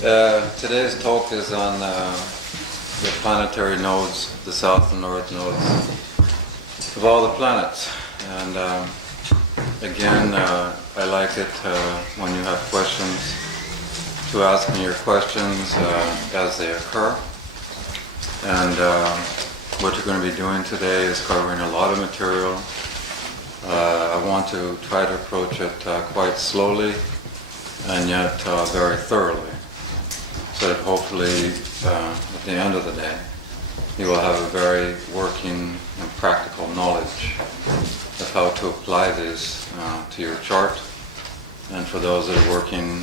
Today's talk is on the planetary nodes, the south and north nodes of all the planets. And again, I like it when you have questions to ask me your questions as they occur. And what you're going to be doing today is covering a lot of material. I want to try to approach it quite slowly and yet very thoroughly, so that hopefully at the end of the day you will have a very working and practical knowledge of how to apply this to your chart, and for those that are working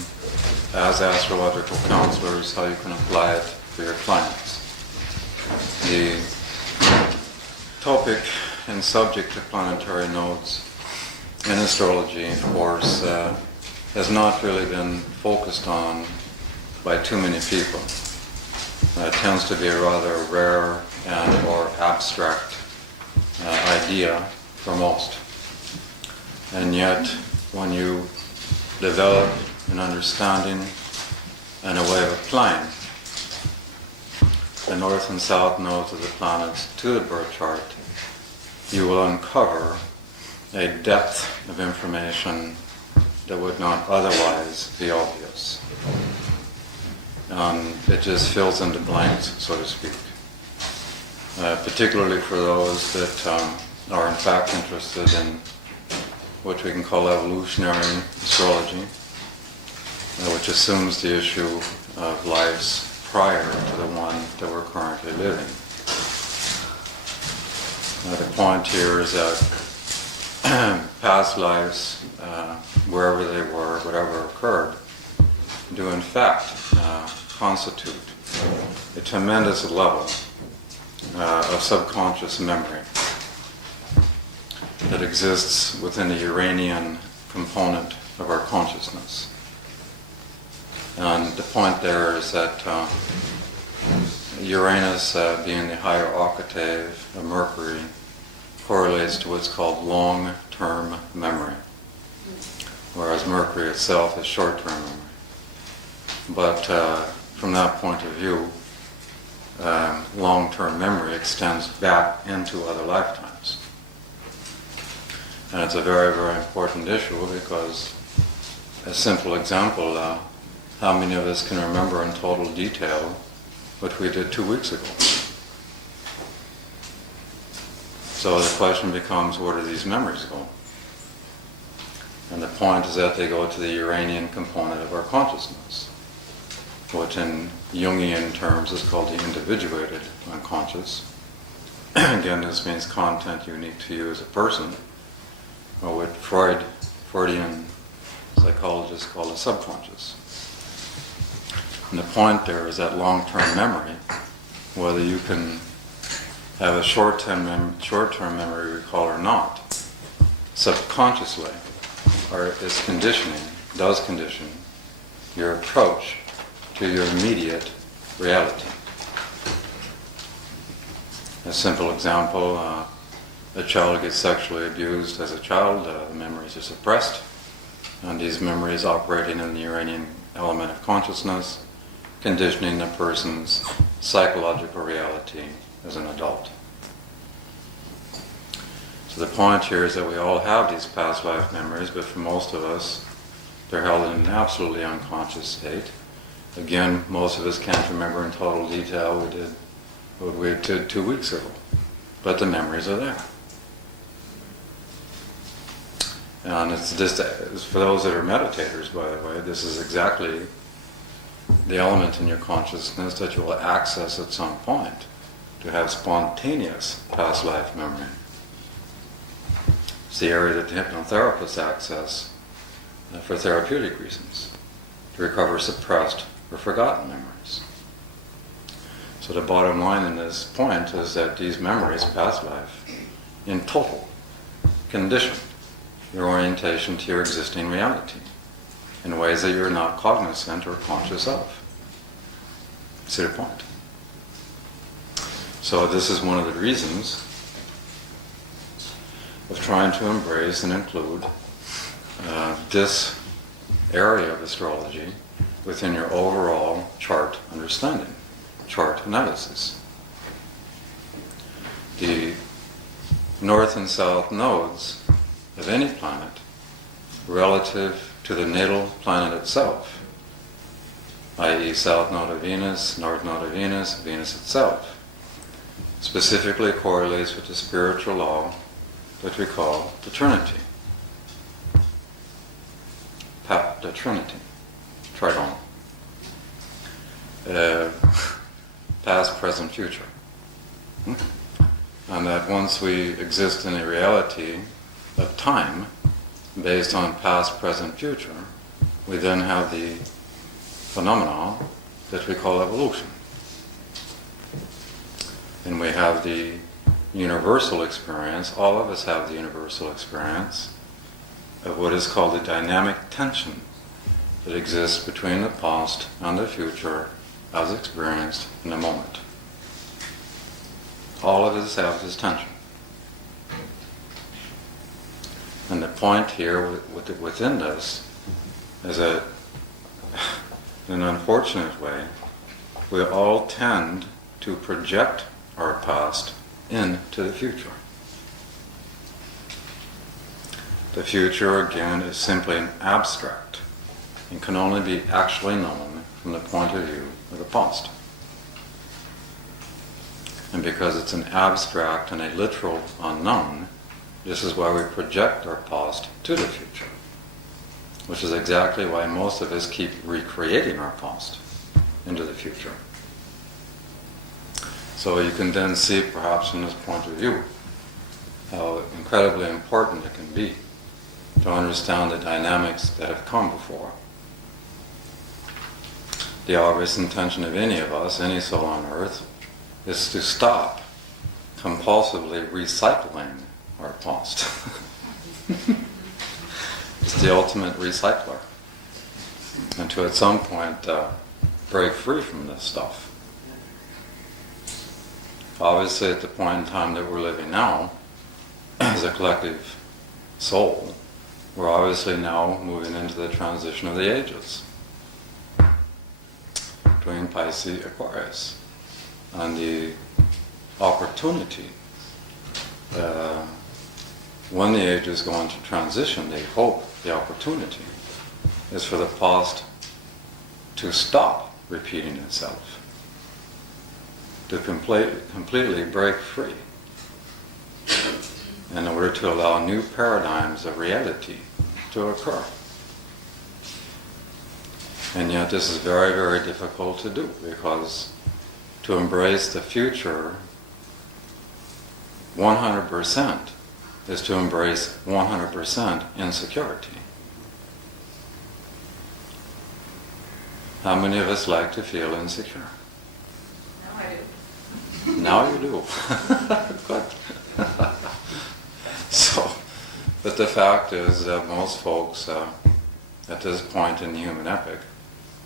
as astrological counselors, how you can apply it for your clients. The topic and subject of planetary nodes in astrology, of course, has not really been focused on by too many people. It tends to be a rather rare and or abstract idea for most. And yet, when you develop an understanding and a way of applying the north and south nodes of the planets to the birth chart, you will uncover a depth of information that would not otherwise be obvious. It just fills in the blanks, so to speak. Particularly for those that are in fact interested in what we can call evolutionary astrology, which assumes the issue of lives prior to the one that we're currently living. The point here is that past lives, wherever they were, whatever occurred, do in fact constitute a tremendous level of subconscious memory that exists within the Uranian component of our consciousness. And the point there is that Uranus, being the higher octave of Mercury, correlates to what's called long-term memory, whereas Mercury itself is short-term memory. But from that point of view, long-term memory extends back into other lifetimes. And it's a very, very important issue because, a simple example, how many of us can remember in total detail what we did 2 weeks ago? So the question becomes, where do these memories go? And the point is that they go to the Uranian component of our consciousness, which in Jungian terms is called the individuated unconscious. Again, this means content unique to you as a person, or what Freudian psychologists call the subconscious. And the point there is that long-term memory, whether you can have a short-term memory recall or not, subconsciously, or is does condition your approach to your immediate reality. A simple example, a child gets sexually abused as a child, the memories are suppressed, and these memories operating in the Uranian element of consciousness, conditioning the person's psychological reality as an adult. So the point here is that we all have these past life memories, but for most of us, they're held in an absolutely unconscious state. Again, most of us can't remember in total detail what we did 2 weeks ago, but the memories are there. And it's just, for those that are meditators, by the way, this is exactly the element in your consciousness that you will access at some point, to have spontaneous past life memory. It's the area that hypnotherapists access for therapeutic reasons, to recover suppressed or forgotten memories. So the bottom line in this point is that these memories, past life, in total, condition your orientation to your existing reality in ways that you're not cognizant or conscious of. See the point? So this is one of the reasons of trying to embrace and include this area of astrology within your overall chart understanding, chart analysis. The north and south nodes of any planet relative to the natal planet itself, i.e. south node of Venus, north node of Venus, Venus itself, specifically correlates with the spiritual law that we call the Trinity. The Trinity, trigon. Past, present, future. And that once we exist in a reality of time based on past, present, future, we then have the phenomena that we call evolution. And we have the universal experience, all of us have the universal experience of what is called the dynamic tension that exists between the past and the future as experienced in a moment. All of us have this tension. And the point here within this is that, in an unfortunate way, we all tend to project our past into the future. The future, again, is simply an abstract and can only be actually known from the point of view of the past. And because it's an abstract and a literal unknown, this is why we project our past to the future, which is exactly why most of us keep recreating our past into the future. So you can then see, perhaps from this point of view, how incredibly important it can be to understand the dynamics that have come before. The obvious intention of any of us, any soul on earth, is to stop compulsively recycling our past. It's the ultimate recycler. And to at some point break free from this stuff. Obviously at the point in time that we're living now, as a collective soul, we're obviously now moving into the transition of the ages between Pisces, Aquarius, and the opportunity when the ages go into transition, they hope the opportunity is for the past to stop repeating itself, to completely break free in order to allow new paradigms of reality to occur. And yet this is very, very difficult to do, because to embrace the future 100% is to embrace 100% insecurity. How many of us like to feel insecure? Now I do. Now you do. Good. So, but the fact is that most folks at this point in the human epic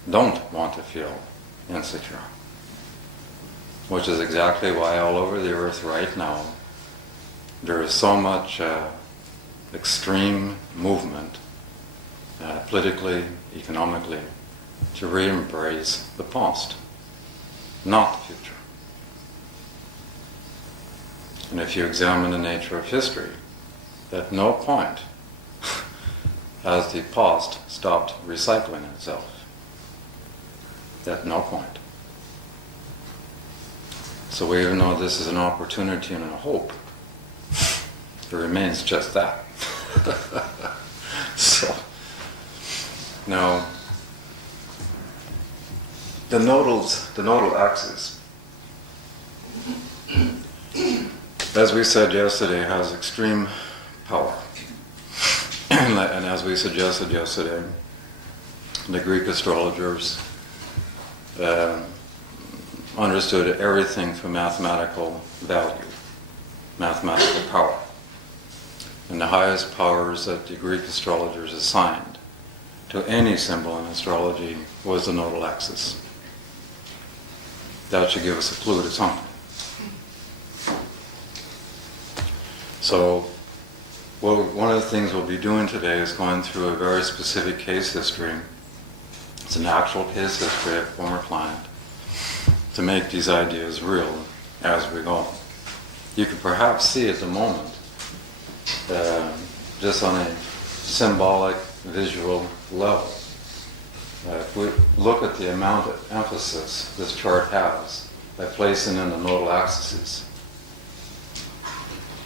don't want to feel insecure. Which is exactly why all over the earth right now there is so much extreme movement, politically, economically, to re-embrace the past, not the future. And if you examine the nature of history, at no point has the past stopped recycling itself. At no point. So even though this is an opportunity and a hope, it remains just that. So, now, the nodal axis, as we said yesterday, has extreme power. And as we suggested yesterday, the Greek astrologers understood everything from mathematical value, mathematical power. And the highest powers that the Greek astrologers assigned to any symbol in astrology was the nodal axis. That should give us a clue to something. So, well, one of the things we'll be doing today is going through a very specific case history It's an actual case history of a former client to make these ideas real as we go. You can perhaps see at the moment, just on a symbolic, visual level. If we look at the amount of emphasis this chart has by placing in the nodal axes,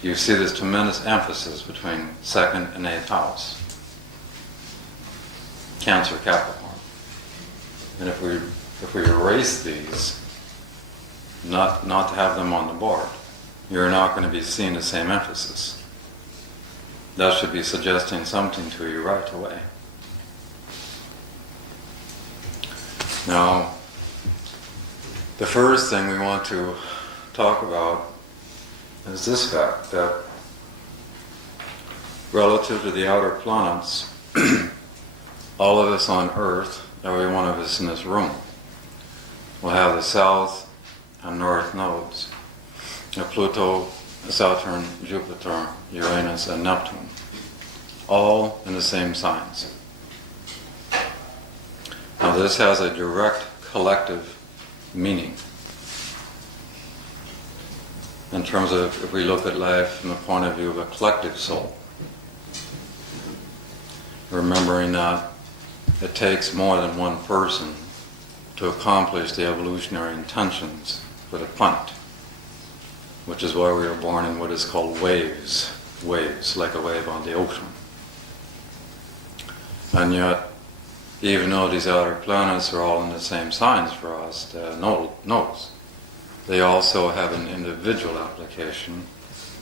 you see this tremendous emphasis between 2nd and 8th house. Cancer, Capricorn. And if we erase these, not to have them on the board, you're not going to be seeing the same emphasis. That should be suggesting something to you right away. Now, the first thing we want to talk about is this fact that relative to the outer planets, all of us on Earth, every one of us in this room, will have the south and north nodes of Pluto, Saturn, Jupiter, Uranus, and Neptune, all in the same signs. Now this has a direct collective meaning in terms of if we look at life from the point of view of a collective soul. Remembering that it takes more than one person to accomplish the evolutionary intentions for the planet, which is why we are born in what is called waves, like a wave on the ocean. And yet, even though these outer planets are all in the same signs for us, the nodal nodes, they also have an individual application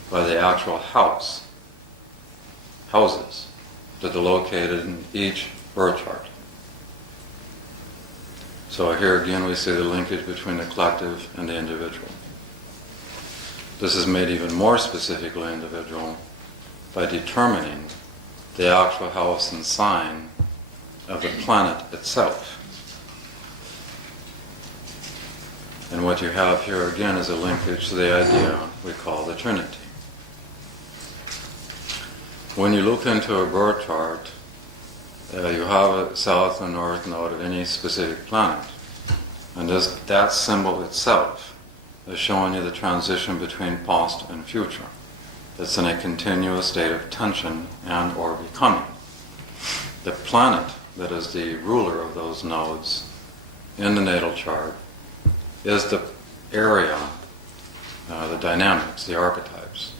by the actual houses that are located in each birth chart. So here again we see the linkage between the collective and the individual. This is made even more specifically individual by determining the actual house and sign of the planet itself. And what you have here again is a linkage to the idea we call the Trinity. When you look into a birth chart, you have a south and north node of any specific planet. And that symbol itself is showing you the transition between past and future. It's in a continuous state of tension and or becoming. The planet that is the ruler of those nodes in the natal chart is the area, the dynamics, the archetypes,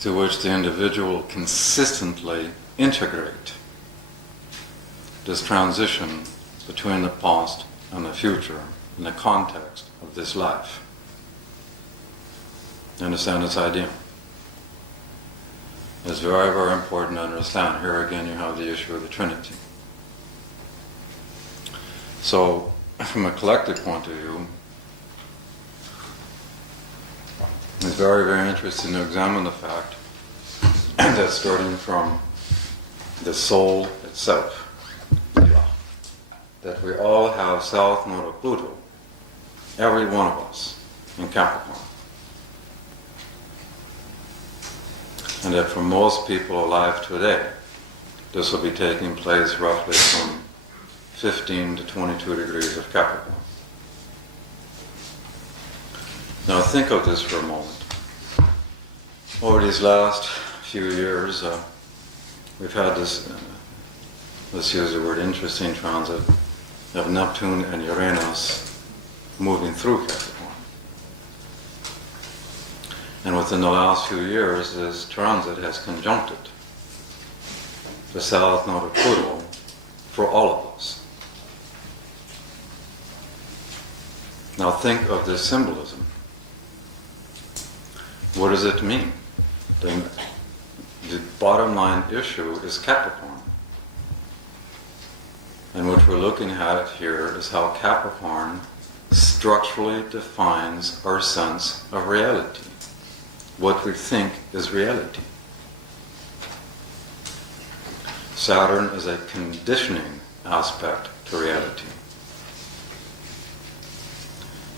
through which the individual consistently integrate this transition between the past and the future in the context of this life. You understand this idea? It's very, very important to understand. Here again you have the issue of the Trinity. So, from a collective point of view, it's very, very interesting to examine the fact that starting from the soul itself, that we all have south node of Pluto, every one of us in Capricorn. And that for most people alive today, this will be taking place roughly from 15 to 22 degrees of Capricorn. Now think of this for a moment. Over these last few years, we've had this, let's use the word interesting transit, of Neptune and Uranus moving through Capricorn. And within the last few years, this transit has conjuncted the south node of Pluto for all of us. Now think of this symbolism. What does it mean? The bottom line issue is Capricorn. And what we're looking at here is how Capricorn structurally defines our sense of reality. What we think is reality. Saturn is a conditioning aspect to reality.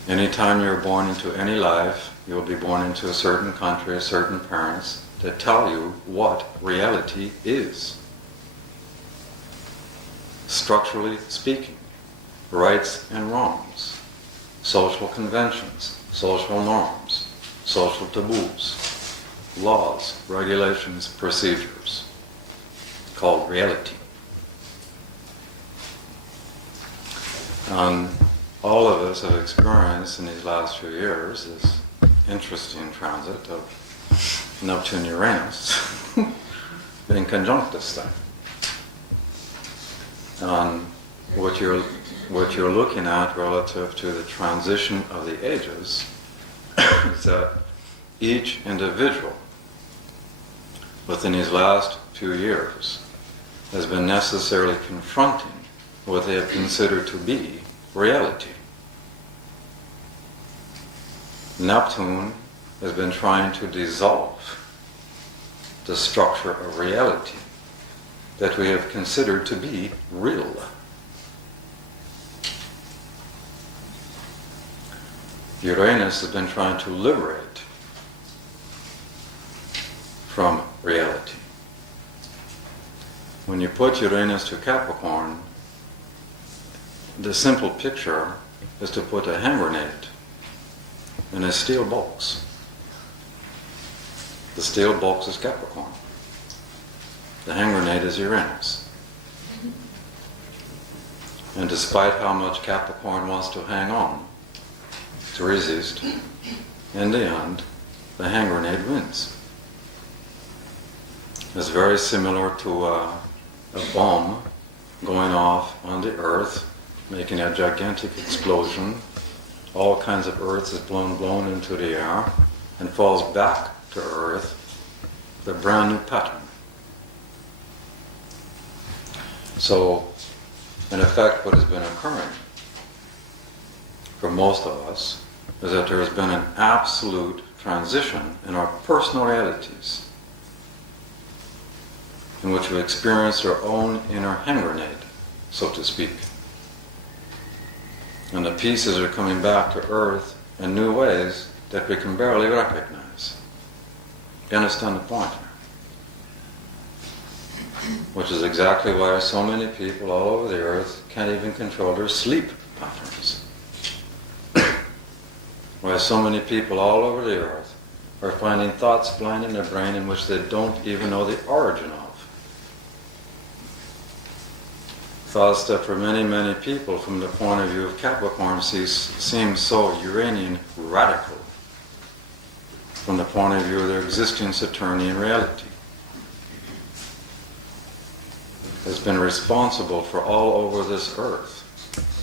Anytime you're born into any life, you'll be born into a certain country, certain parents that tell you what reality is. Structurally speaking, rights and wrongs, social conventions, social norms, social taboos, laws, regulations, procedures, called reality. And all of us have experienced in these last few years this interesting transit of Neptune-Uranus being conjunct this thing. And what you're looking at relative to the transition of the ages is that each individual within these last few years has been necessarily confronting what they have considered to be reality. Neptune has been trying to dissolve the structure of reality that we have considered to be real. Uranus has been trying to liberate from reality. When you put Uranus to Capricorn, the simple picture is to put a hand grenade in a steel box. The steel box is Capricorn. The hand grenade is Uranus. And despite how much Capricorn wants to hang on, to resist, in the end, the hand grenade wins. It's very similar to a bomb going off on the Earth, making a gigantic explosion. All kinds of Earth is blown into the air and falls back to Earth with a brand new pattern. So, in effect, what has been occurring for most of us is that there has been an absolute transition in our personal realities in which we experience our own inner hand grenade, so to speak. And the pieces are coming back to Earth in new ways that we can barely recognize. You understand the point here? Which is exactly why so many people all over the Earth can't even control their sleep patterns. Why so many people all over the Earth are finding thoughts flying in their brain in which they don't even know the origin of. Thoughts that for many, many people from the point of view of Capricorn seem so Uranian radical from the point of view of their existing Saturnian reality. Has been responsible for all over this Earth,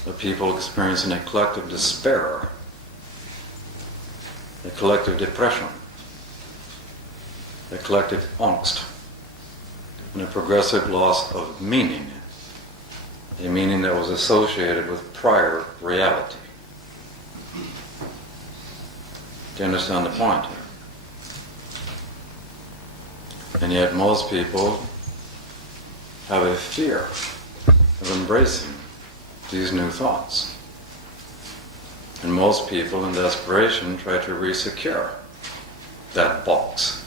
the people experiencing a collective despair, a collective depression, a collective angst, and a progressive loss of meaning, a meaning that was associated with prior reality. Do you understand the point here? And yet most people have a fear of embracing these new thoughts. And most people in desperation try to resecure that box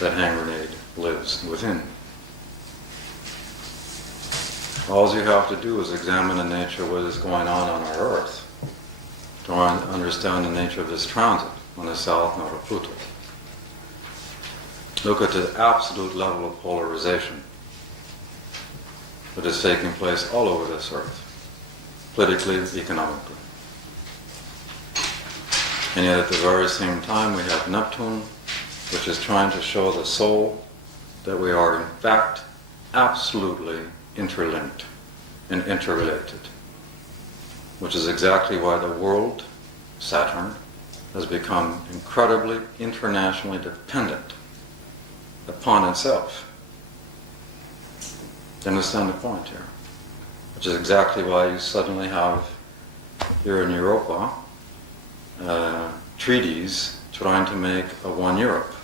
that hand grenade lives within. All you have to do is examine the nature of what is going on our Earth to understand the nature of this transit on the south node of Pluto. Look at the absolute level of polarization that is taking place all over this Earth, politically, economically. And yet at the very same time we have Neptune, which is trying to show the soul that we are in fact absolutely interlinked and interrelated, which is exactly why the world, Saturn, has become incredibly internationally dependent upon itself. Do you understand the point here? Which is exactly why you suddenly have here in Europa treaties trying to make a one Europe,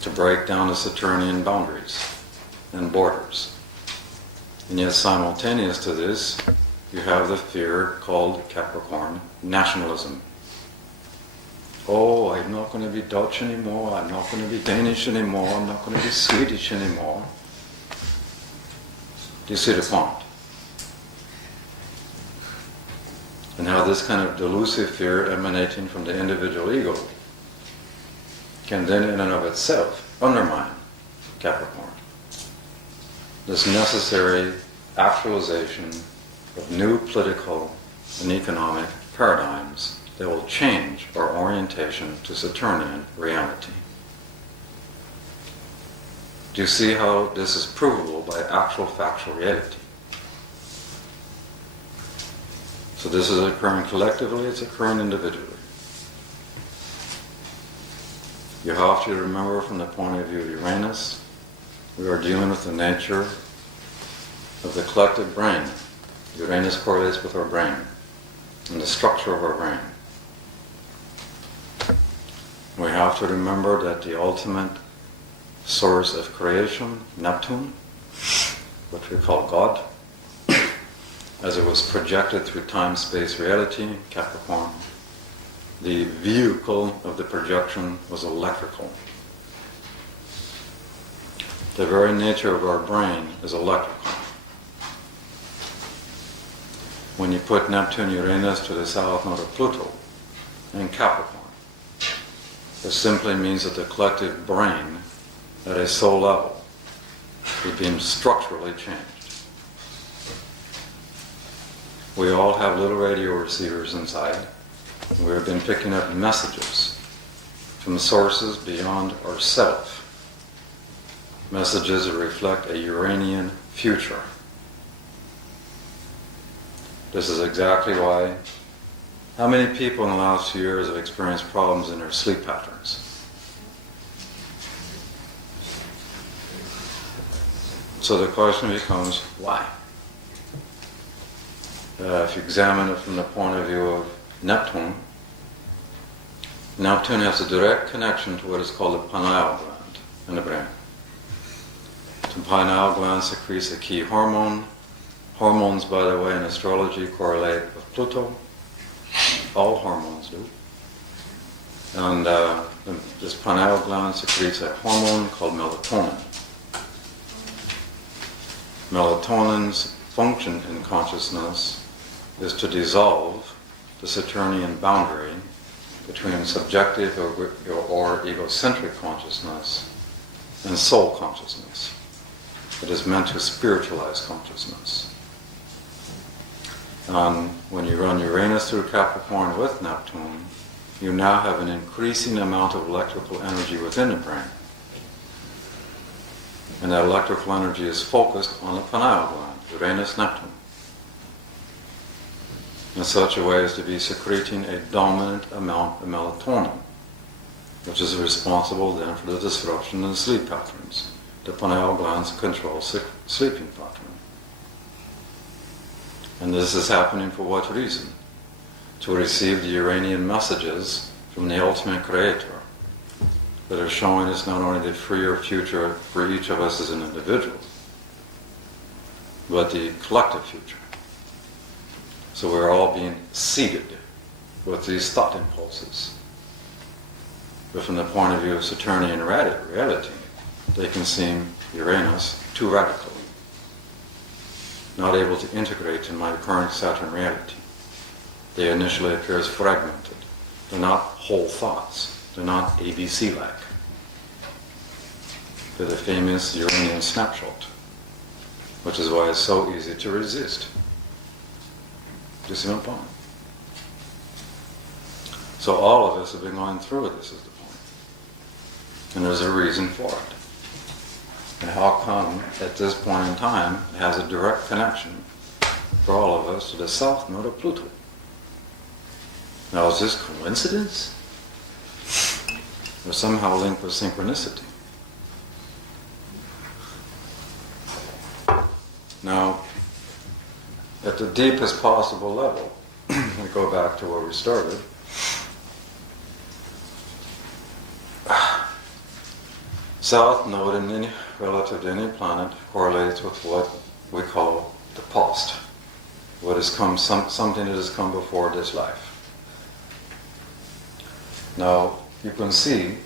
to break down the Saturnian boundaries and borders. And yet simultaneous to this, you have the fear called Capricorn nationalism. Oh, I'm not going to be Dutch anymore, I'm not going to be Danish anymore, I'm not going to be Swedish anymore. Do you see the point? and how this kind of delusive fear emanating from the individual ego can then in and of itself undermine Capricorn. This necessary actualization of new political and economic paradigms that will change our orientation to Saturnian reality. Do you see how this is provable by actual factual reality? So this is occurring collectively, it's occurring individually. You have to remember from the point of view of Uranus, we are dealing with the nature of the collective brain. Uranus correlates with our brain and the structure of our brain. We have to remember that the ultimate source of creation, Neptune, which we call God, as it was projected through time-space reality, Capricorn, the vehicle of the projection was electrical. The very nature of our brain is electrical. When you put Neptune, Uranus to the south node of Pluto in Capricorn, it simply means that the collective brain at a soul level is being structurally changed. We all have little radio receivers inside. We have been picking up messages from sources beyond ourself. Messages that reflect a Uranian future. This is exactly why, how many people in the last few years have experienced problems in their sleep patterns? So the question becomes, why? If you examine it from the point of view of Neptune, Neptune has a direct connection to what is called the pineal gland in the brain. The pineal gland secretes a key hormone. Hormones, by the way, in astrology correlate with Pluto. All hormones do. And this pineal gland secretes a hormone called melatonin. Melatonin's function in consciousness is to dissolve the Saturnian boundary between subjective or egocentric consciousness and soul consciousness. It is meant to spiritualize consciousness. And when you run Uranus through Capricorn with Neptune, you now have an increasing amount of electrical energy within the brain. And that electrical energy is focused on the pineal gland, Uranus, Neptune, in such a way as to be secreting a dominant amount of melatonin, which is responsible then for the disruption in sleep patterns. The pineal glands control sleeping pattern. And this is happening for what reason? To receive the Uranian messages from the ultimate creator that are showing us not only the freer future for each of us as an individual, but the collective future. So we're all being seeded with these thought impulses. But from the point of view of Saturnian reality, they can seem, Uranus, too radical, not able to integrate in my current Saturn reality. They initially appear as fragmented. They're not whole thoughts. They're not ABC-like. They're the famous Uranian snapshot, which is why it's so easy to resist. Do you see my point? So all of us have been going through this is the point. And there's a reason for it. And how come at this point in time it has a direct connection for all of us to the south node of Pluto? Now is this coincidence? Or somehow linked with synchronicity? Now, at the deepest possible level, we go back to where we started. South node, in any, relative to any planet, correlates with what we call the past. What has come, something that has come before this life. Now, you can see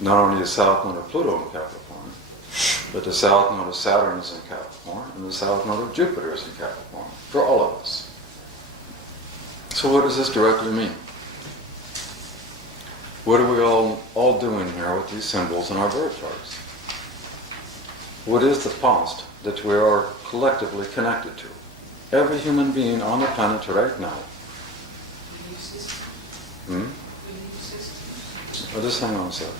not only the south node of Pluto in Capricorn, but the south node of Saturn is in Capricorn, and the south node of Jupiter is in Capricorn, for all of us. So what does this directly mean? What are we all doing here with these symbols in our birth charts? What is the past that we are collectively connected to? Every human being on the planet right now. Oh, just hang on a second.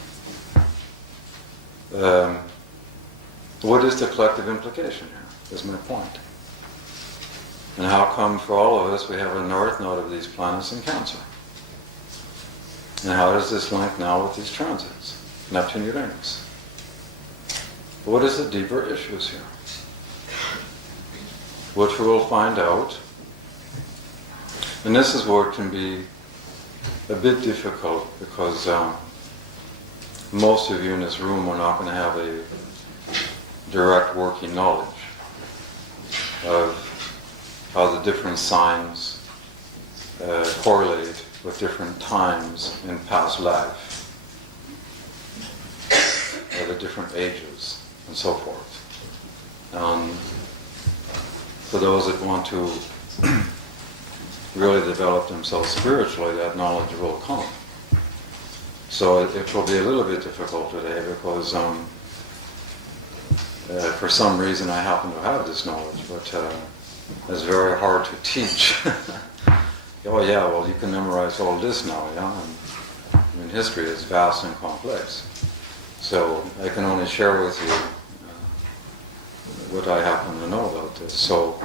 What is the collective implication here, is my point. And how come for all of us we have a north node of these planets in Cancer? And how does this link now with these transits? Neptune, Uranus. What is the deeper issues here? Which we will find out. And this is where it can be a bit difficult because most of you in this room are not going to have a direct working knowledge of how the different signs correlate with different times in past life, or the different ages, and so forth. For those that want to really develop themselves spiritually, that knowledge will come. So it will be a little bit difficult today because for some reason I happen to have this knowledge, but it's very hard to teach. Oh yeah, well you can memorize all this now, yeah? And, I mean, history is vast and complex. So I can only share with you what I happen to know about this. So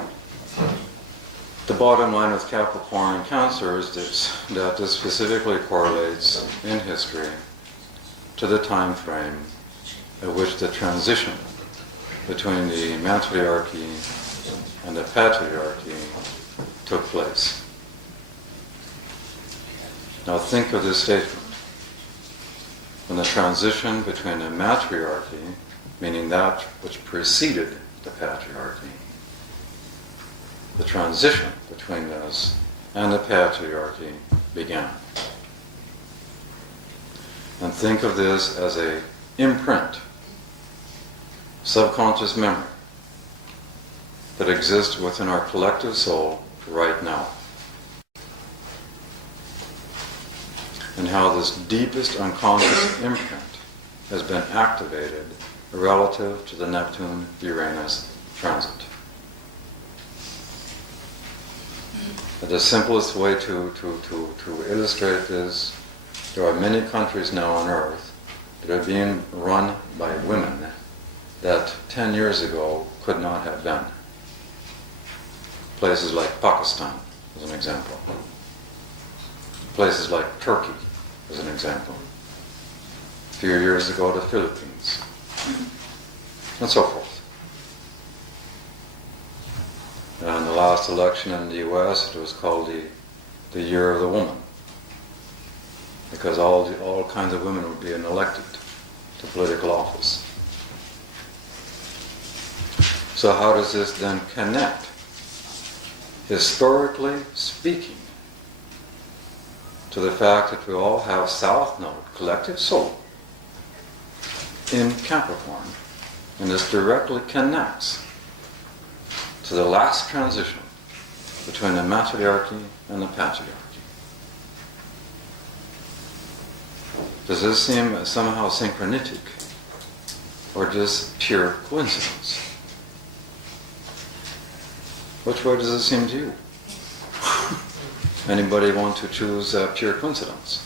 the bottom line with Capricorn and Cancer is that this specifically correlates in history to the time frame at which the transition between the matriarchy and the patriarchy took place. Now think of this statement. When the transition between the matriarchy, meaning that which preceded the patriarchy, the transition between those and the patriarchy began. And think of this as a imprint, subconscious memory that exists within our collective soul right now. And how this deepest unconscious imprint has been activated relative to the Neptune-Uranus transit. The simplest way to illustrate this, there are many countries now on earth that are being run by women that 10 years ago could not have been. Places like Pakistan, as an example. Places like Turkey, as an example. A few years ago, the Philippines, and so forth. And the last election in the U.S., it was called the Year of the Woman, because all kinds of women were being elected to political office. So how does this then connect, historically speaking, to the fact that we all have South Node, collective soul, in Capricorn, and this directly connects to the last transition between the matriarchy and the patriarchy. Does this seem somehow synchronistic, or just pure coincidence? Which way does it seem to you? Anybody want to choose pure coincidence?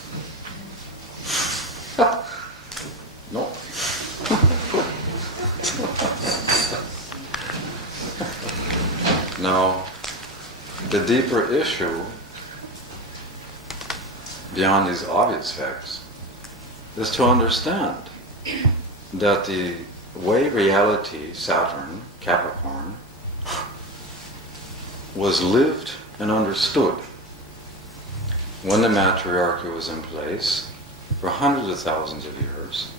No? Now, the deeper issue, beyond these obvious facts, is to understand that the way reality, Saturn, Capricorn, was lived and understood when the matriarchy was in place for hundreds of thousands of years,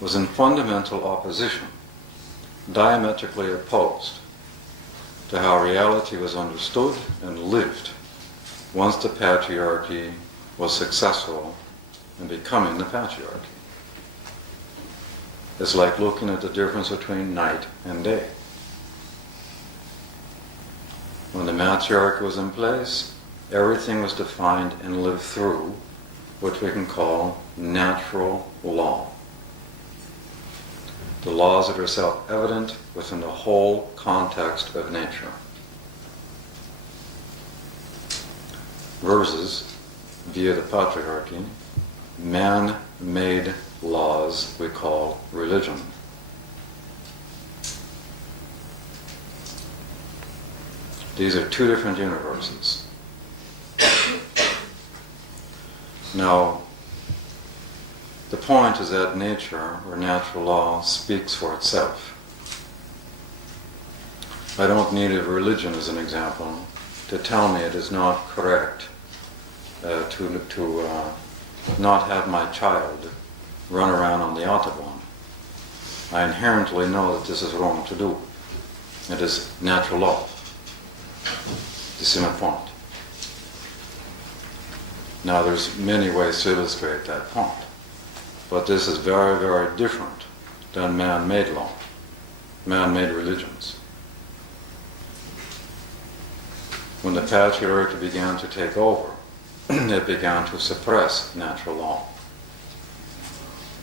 was in fundamental opposition, diametrically opposed to how reality was understood and lived once the patriarchy was successful in becoming the patriarchy. It's like looking at the difference between night and day. When the matriarchy was in place, everything was defined and lived through what we can call natural law. The laws that are self-evident within the whole context of nature. Versus, via the patriarchy, man-made laws we call religion. These are two different universes. Now, the point is that nature, or natural law, speaks for itself. I don't need a religion as an example to tell me it is not correct to not have my child run around on the Autobahn. I inherently know that this is wrong to do. It is natural law. This is my point. Now there's many ways to illustrate that point. But this is very, very different than man-made law, man-made religions. When the patriarchy began to take over, it began to suppress natural law.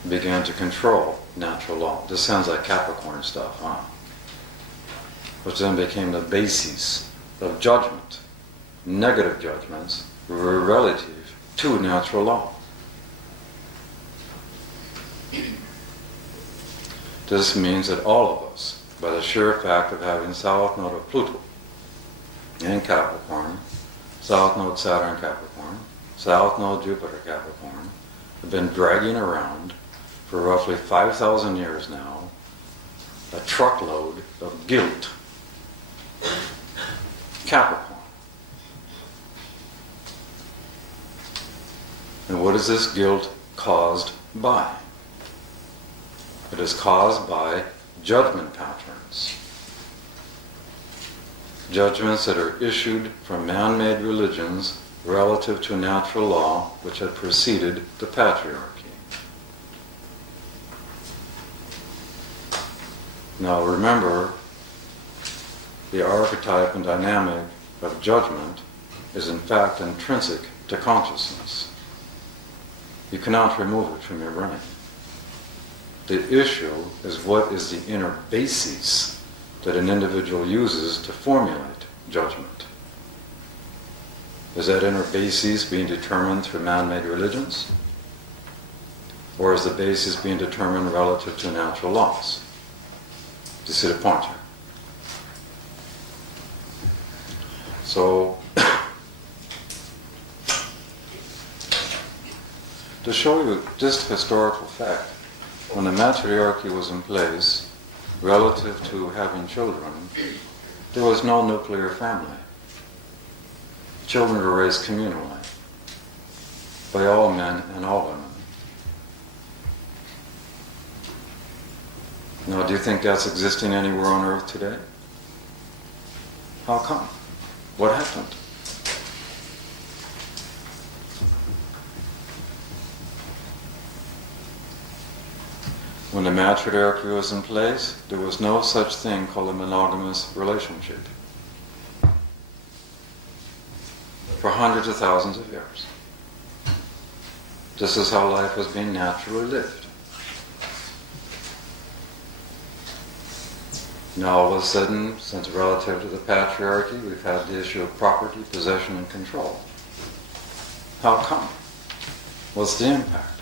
It began to control natural law. This sounds like Capricorn stuff, huh? Which then became the basis of judgment. Negative judgments were relative to natural law. This means that all of us, by the sheer fact of having South Node of Pluto in Capricorn, South Node Saturn Capricorn, South Node Jupiter Capricorn, have been dragging around for roughly 5,000 years now a truckload of guilt. Capricorn. And what is this guilt caused by? It is caused by judgment patterns. Judgments that are issued from man-made religions relative to natural law which had preceded the patriarchy. Now remember, the archetype and dynamic of judgment is in fact intrinsic to consciousness. You cannot remove it from your brain. The issue is what is the inner basis that an individual uses to formulate judgment. Is that inner basis being determined through man-made religions? Or is the basis being determined relative to natural laws? Do you see the point here? So, to show you just historical fact, when the matriarchy was in place, relative to having children, there was no nuclear family. Children were raised communally by all men and all women. Now, do you think that's existing anywhere on earth today? How come? What happened? When the matriarchy was in place, there was no such thing called a monogamous relationship. For hundreds of thousands of years. This is how life was being naturally lived. Now all of a sudden, since relative to the patriarchy, we've had the issue of property, possession, and control. How come? What's the impact?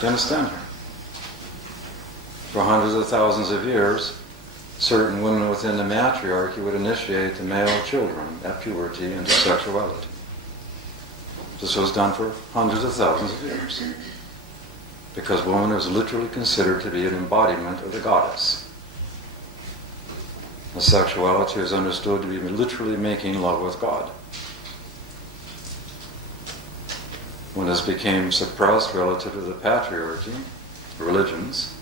Do you understand here? For hundreds of thousands of years, certain women within the matriarchy would initiate the male children at puberty into sexuality. This was done for hundreds of thousands of years. Because woman is literally considered to be an embodiment of the goddess. And sexuality is understood to be literally making love with God. When this became suppressed relative to the patriarchy, religions,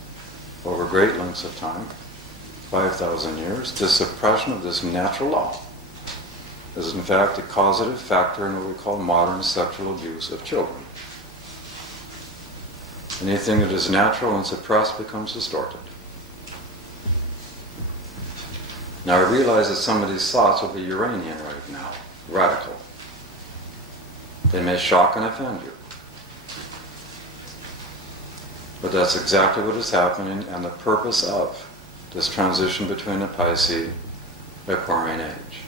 over great lengths of time, 5,000 years, this suppression of this natural law is in fact a causative factor in what we call modern sexual abuse of children. Anything that is natural and suppressed becomes distorted. Now I realize that some of these thoughts will be Uranian right now, radical. They may shock and offend you. But that's exactly what is happening and the purpose of this transition between the Pisces and Aquarian age.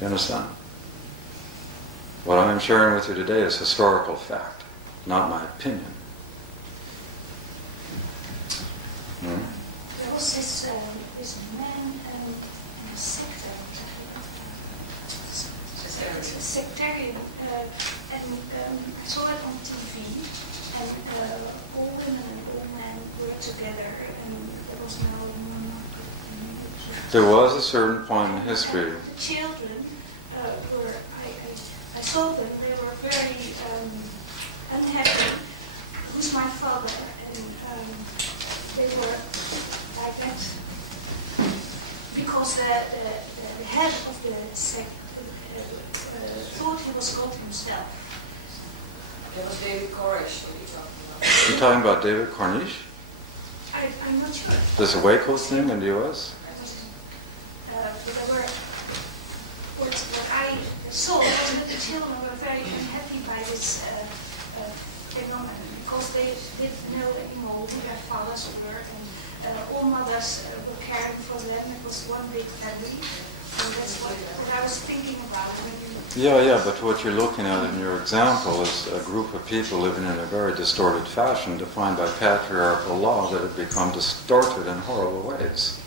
You understand? What I am sharing with you today is historical fact, not my opinion. There was this man in a sector, sectarian, and I saw it on TV, and all women and all men were together, and there was no monarchy. There was a certain point in history. The children were, I saw them, they were very unhappy. Who's my father? And they were like that because the head of the sect thought he was God himself. That was David Koresh, what are you talking about? You're talking about David Cornish? I'm not sure. This Waco thing in the U.S.? But there were, what I saw was that the children were very unhappy by this phenomenon because they didn't know anymore who their fathers were, and all mothers were caring for them. It was one big family. And that's what I was thinking about when you... Yeah, but what you're looking at in your example is a group of people living in a very distorted fashion defined by patriarchal law that had become distorted in horrible ways.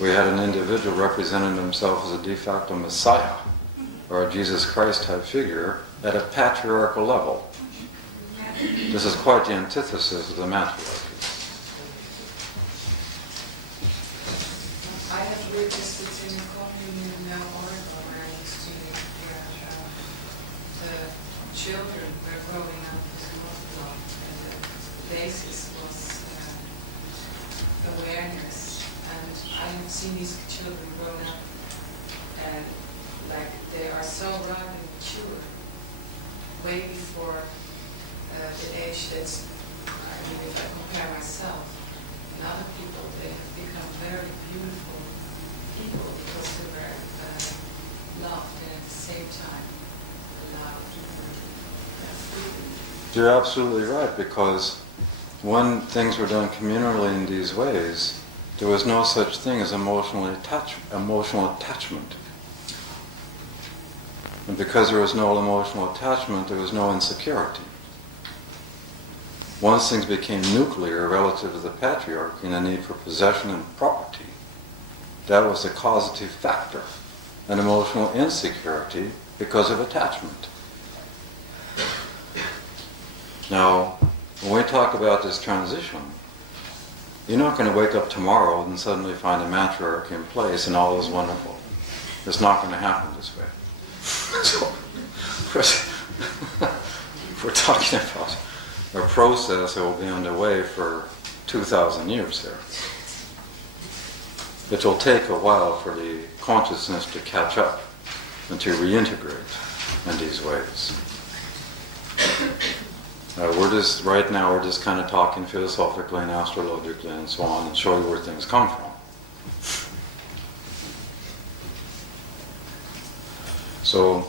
We had an individual representing himself as a de facto Messiah or a Jesus Christ type figure at a patriarchal level. This is quite the antithesis of the matriarchy. I have registered in a community in Oregon where I used to live, where the children were growing up as Muslim, and the basis was awareness. And I have seen these children grown up and like they are so ripe and mature, way before the age that's, I mean, if I compare myself and other people, they have become very beautiful people because they were loved and at the same time allowed freedom. You're absolutely right, because when things were done communally in these ways, there was no such thing as emotional attachment. And because there was no emotional attachment, there was no insecurity. Once things became nuclear relative to the patriarchy and the need for possession and property, that was the causative factor, an emotional insecurity because of attachment. Now, when we talk about this transition, you're not going to wake up tomorrow and suddenly find a matriarchy in place and all is wonderful. It's not going to happen this way. So, we're talking about a process that will be underway for 2,000 years here. It will take a while for the consciousness to catch up and to reintegrate in these ways. Right now we're just kind of talking philosophically and astrologically and so on and show you where things come from. So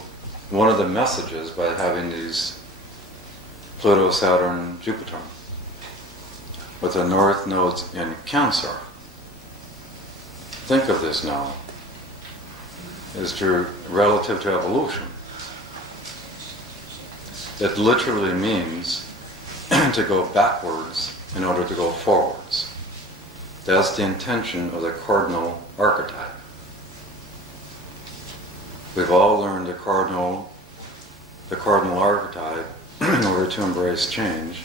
one of the messages by having these Pluto, Saturn, Jupiter with the north nodes in Cancer, think of this now, is relative to evolution. It literally means to go backwards in order to go forwards. That's the intention of the cardinal archetype. We've all learned the cardinal archetype in order to embrace change.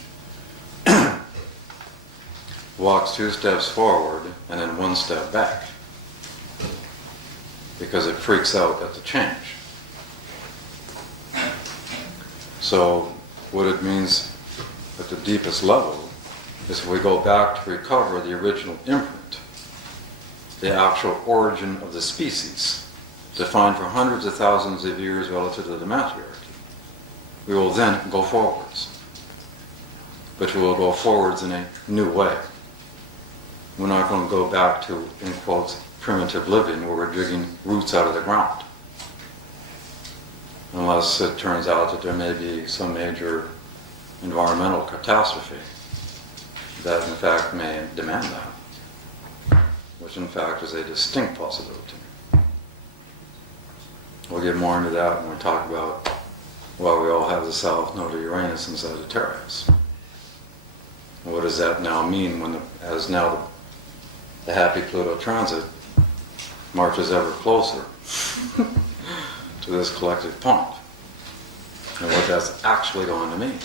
Walks 2 steps forward and then 1 step back because it freaks out at the change. So what it means at the deepest level is we go back to recover the original imprint, the actual origin of the species, defined for hundreds of thousands of years relative to the matriarchy. We will then go forwards, but we will go forwards in a new way. We're not going to go back to, in quotes, primitive living where we're digging roots out of the ground. Unless it turns out that there may be some major environmental catastrophe that in fact may demand that, which in fact is a distinct possibility. We'll get more into that when we talk about why we all have the South Node of Uranus in Sagittarius. What does that now mean when, as now the happy Pluto transit marches ever closer to this collective point, and what that's actually going to mean.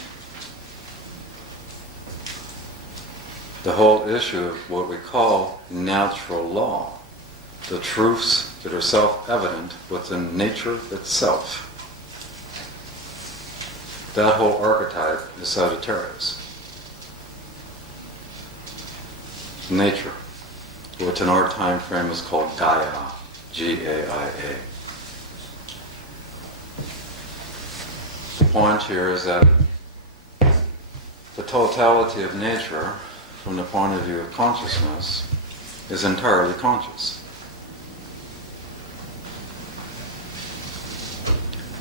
The whole issue of what we call natural law, the truths that are self-evident within nature itself. That whole archetype is Sagittarius. Nature, which in our time frame is called Gaia, G-A-I-A. The point here is that the totality of nature, from the point of view of consciousness, is entirely conscious.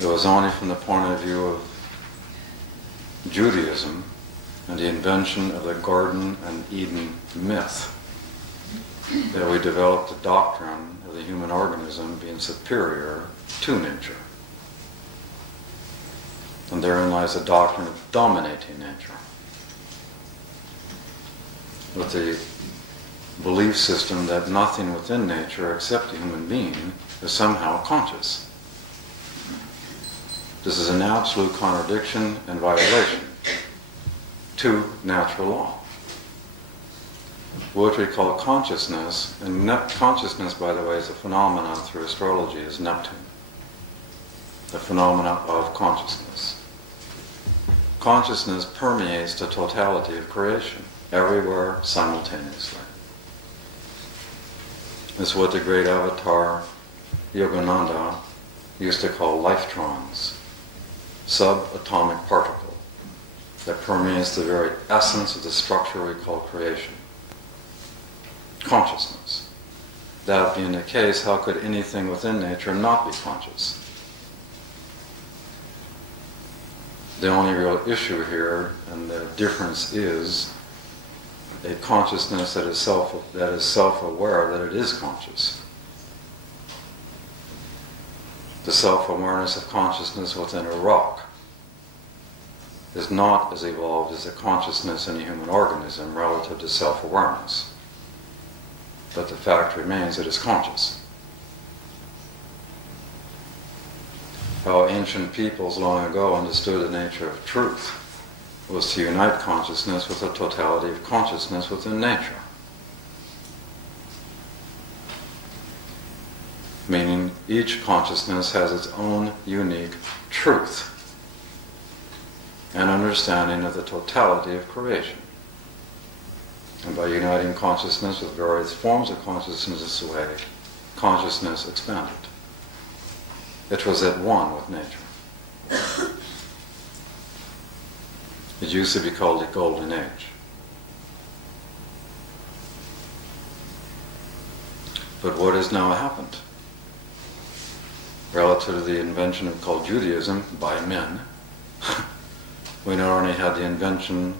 It was only from the point of view of Judaism and the invention of the Garden and Eden myth that we developed the doctrine of the human organism being superior to nature. And therein lies the doctrine of dominating nature, with the belief system that nothing within nature except the human being is somehow conscious. This is an absolute contradiction and violation to natural law. What we call consciousness, and consciousness, by the way, is a phenomenon through astrology, is Neptune. The phenomena of consciousness. Consciousness permeates the totality of creation, everywhere, simultaneously. It's what the great avatar Yogananda used to call lifetrons, subatomic particle that permeates the very essence of the structure we call creation. Consciousness. That being the case, how could anything within nature not be conscious? The only real issue here, and the difference, is a consciousness that is self-aware that it is conscious. The self-awareness of consciousness within a rock is not as evolved as the consciousness in a human organism relative to self-awareness. But the fact remains it is conscious. How ancient peoples long ago understood the nature of truth was to unite consciousness with the totality of consciousness within nature. Meaning each consciousness has its own unique truth and understanding of the totality of creation. And by uniting consciousness with various forms of consciousness this way, consciousness expanded. It was at one with nature. It used to be called the Golden Age. But what has now happened? Relative to the invention of called Judaism by men, we not only had the invention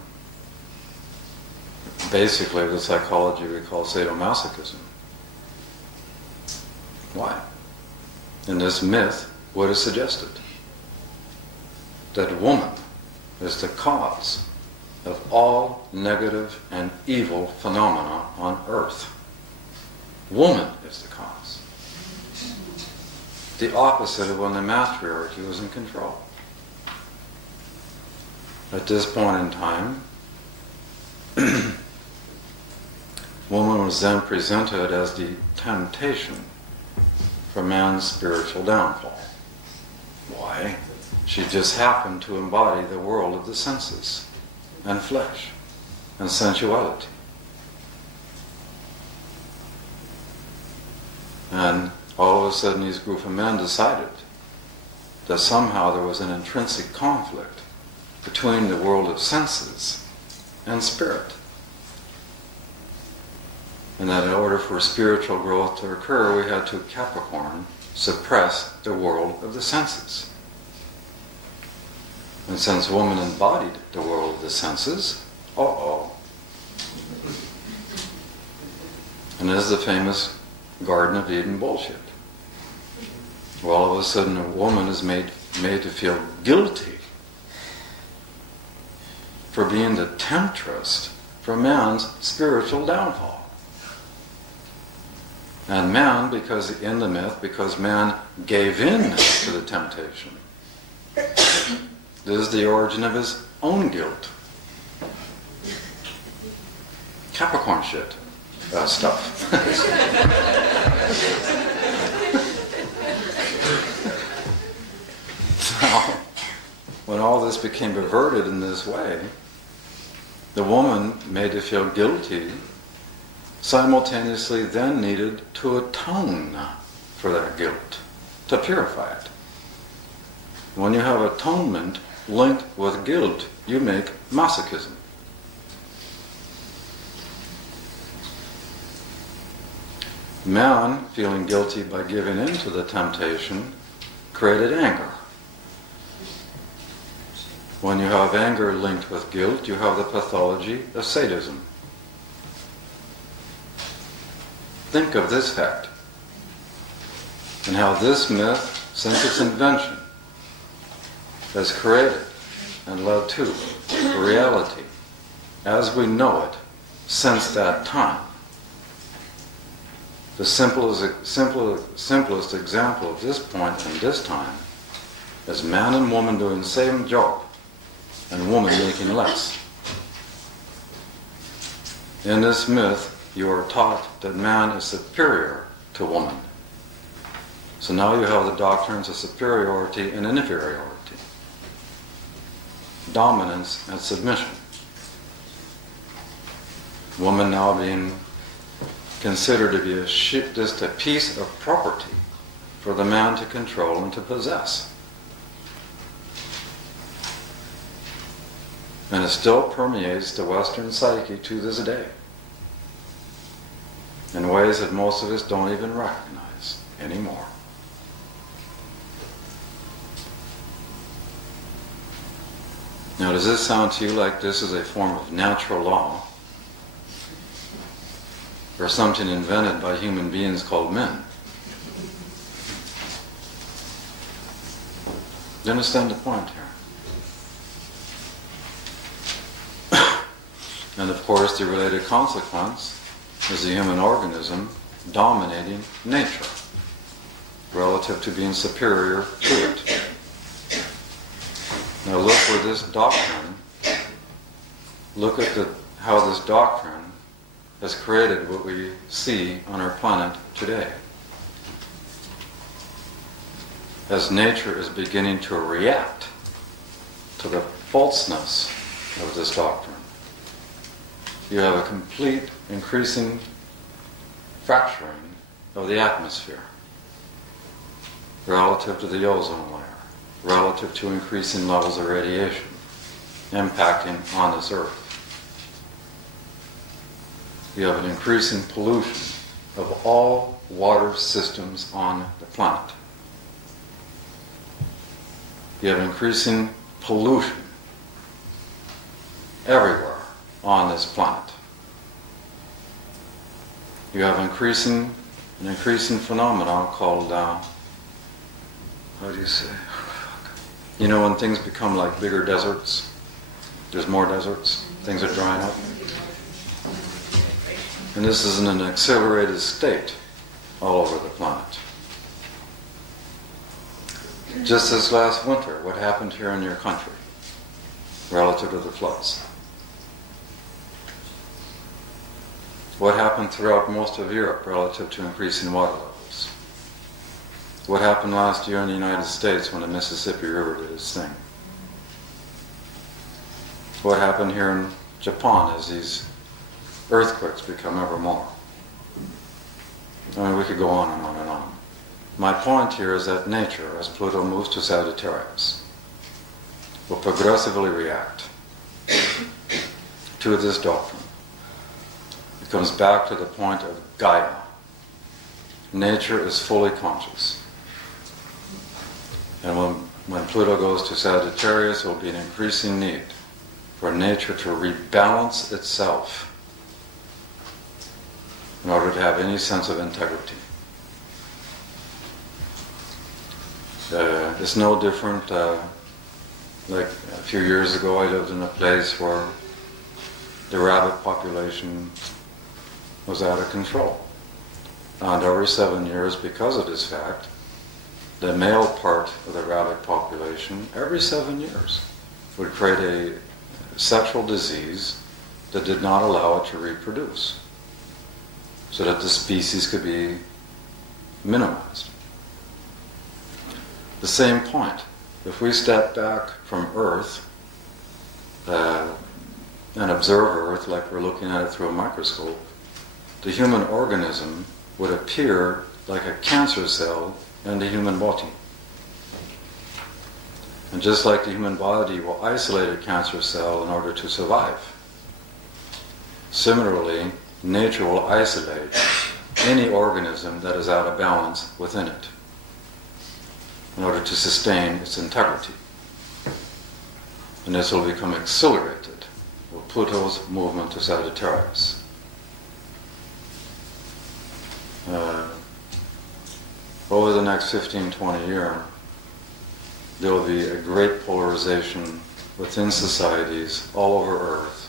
basically of the psychology we call sadomasochism. Why? In this myth, what is suggested? That woman is the cause of all negative and evil phenomena on earth. Woman is the cause. The opposite of when the matriarchy was in control. At this point in time, woman was then presented as the temptation for man's spiritual downfall. Why? She just happened to embody the world of the senses and flesh and sensuality. And all of a sudden these group of men decided that somehow there was an intrinsic conflict between the world of senses and spirit. and that in order for spiritual growth to occur, we had to, Capricorn, suppress the world of the senses. And since woman embodied the world of the senses, and this is the famous Garden of Eden bullshit. Well, all of a sudden a woman is made to feel guilty for being the temptress for man's spiritual downfall. And man, because in the myth, because man gave in to the temptation, this is the origin of his own guilt. Capricorn shit. Stuff. So, when all this became perverted in this way, the woman, made to feel guilty, simultaneously then needed to atone for that guilt, to purify it. When you have atonement linked with guilt, you make masochism. Man, feeling guilty by giving in to the temptation, created anger. When you have anger linked with guilt, you have the pathology of sadism. Think of this fact, and how this myth, since its invention, has created and led to reality as we know it since that time. The simplest example of this point and this time is man and woman doing the same job and woman making less. In this myth, you are taught that man is superior to woman. So now you have the doctrines of superiority and inferiority, dominance and submission. Woman now being considered to be just a piece of property for the man to control and to possess. And it still permeates the Western psyche to this day in ways that most of us don't even recognize anymore. Now, does this sound to you like this is a form of natural law, or something invented by human beings called men? Do you understand the point here? And of course, the related consequence is the human organism dominating nature relative to being superior to it. Now look where this doctrine, look at how this doctrine has created what we see on our planet today. As nature is beginning to react to the falseness of this doctrine, you have a complete increasing fracturing of the atmosphere relative to the ozone layer, relative to increasing levels of radiation impacting on this earth. You have an increasing pollution of all water systems on the planet. You have increasing pollution everywhere on this planet. You have an increasing phenomenon called, how do you say? You know when things become like bigger deserts, there's more deserts, things are drying up. And this is in an accelerated state all over the planet. Just this last winter, what happened here in your country relative to the floods? What happened throughout most of Europe relative to increasing water levels? What happened last year in the United States when the Mississippi River did its thing? What happened here in Japan as these earthquakes become ever more? I mean, we could go on and on and on. My point here is that nature, as Pluto moves to Sagittarius, will progressively react to this doctrine. It comes back to the point of Gaia. Nature is fully conscious. And when Pluto goes to Sagittarius, there will be an increasing need for nature to rebalance itself in order to have any sense of integrity. It's no different, like a few years ago I lived in a place where the rabbit population was out of control. And every 7 years, because of this fact, the male part of the rabbit population, every 7 years, would create a sexual disease that did not allow it to reproduce, so that the species could be minimized. The same point. If we step back from Earth and observe Earth like we're looking at it through a microscope, the human organism would appear like a cancer cell in the human body. And just like the human body will isolate a cancer cell in order to survive, similarly, nature will isolate any organism that is out of balance within it in order to sustain its integrity. And this will become accelerated with Pluto's movement to Sagittarius. Over the next 15-20 years, there will be a great polarization within societies all over Earth,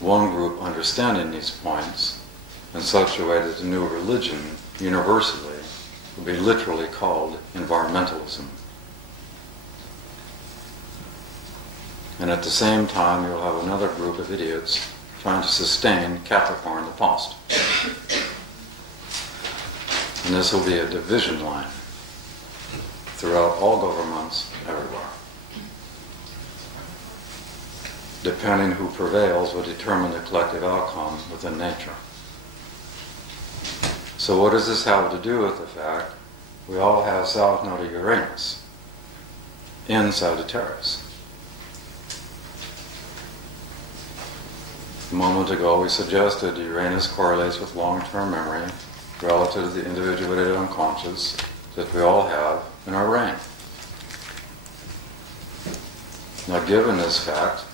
one group understanding these points in such a way that the new religion, universally, will be literally called environmentalism. And at the same time, you'll have another group of idiots trying to sustain Capricorn, the past. And this will be a division line throughout all governments everywhere. Depending who prevails will determine the collective outcome within nature. So what does this have to do with the fact we all have South Node of Uranus in Sagittarius? A moment ago we suggested Uranus correlates with long-term memory relative to the individuated unconscious that we all have in our brain. Now, given this fact,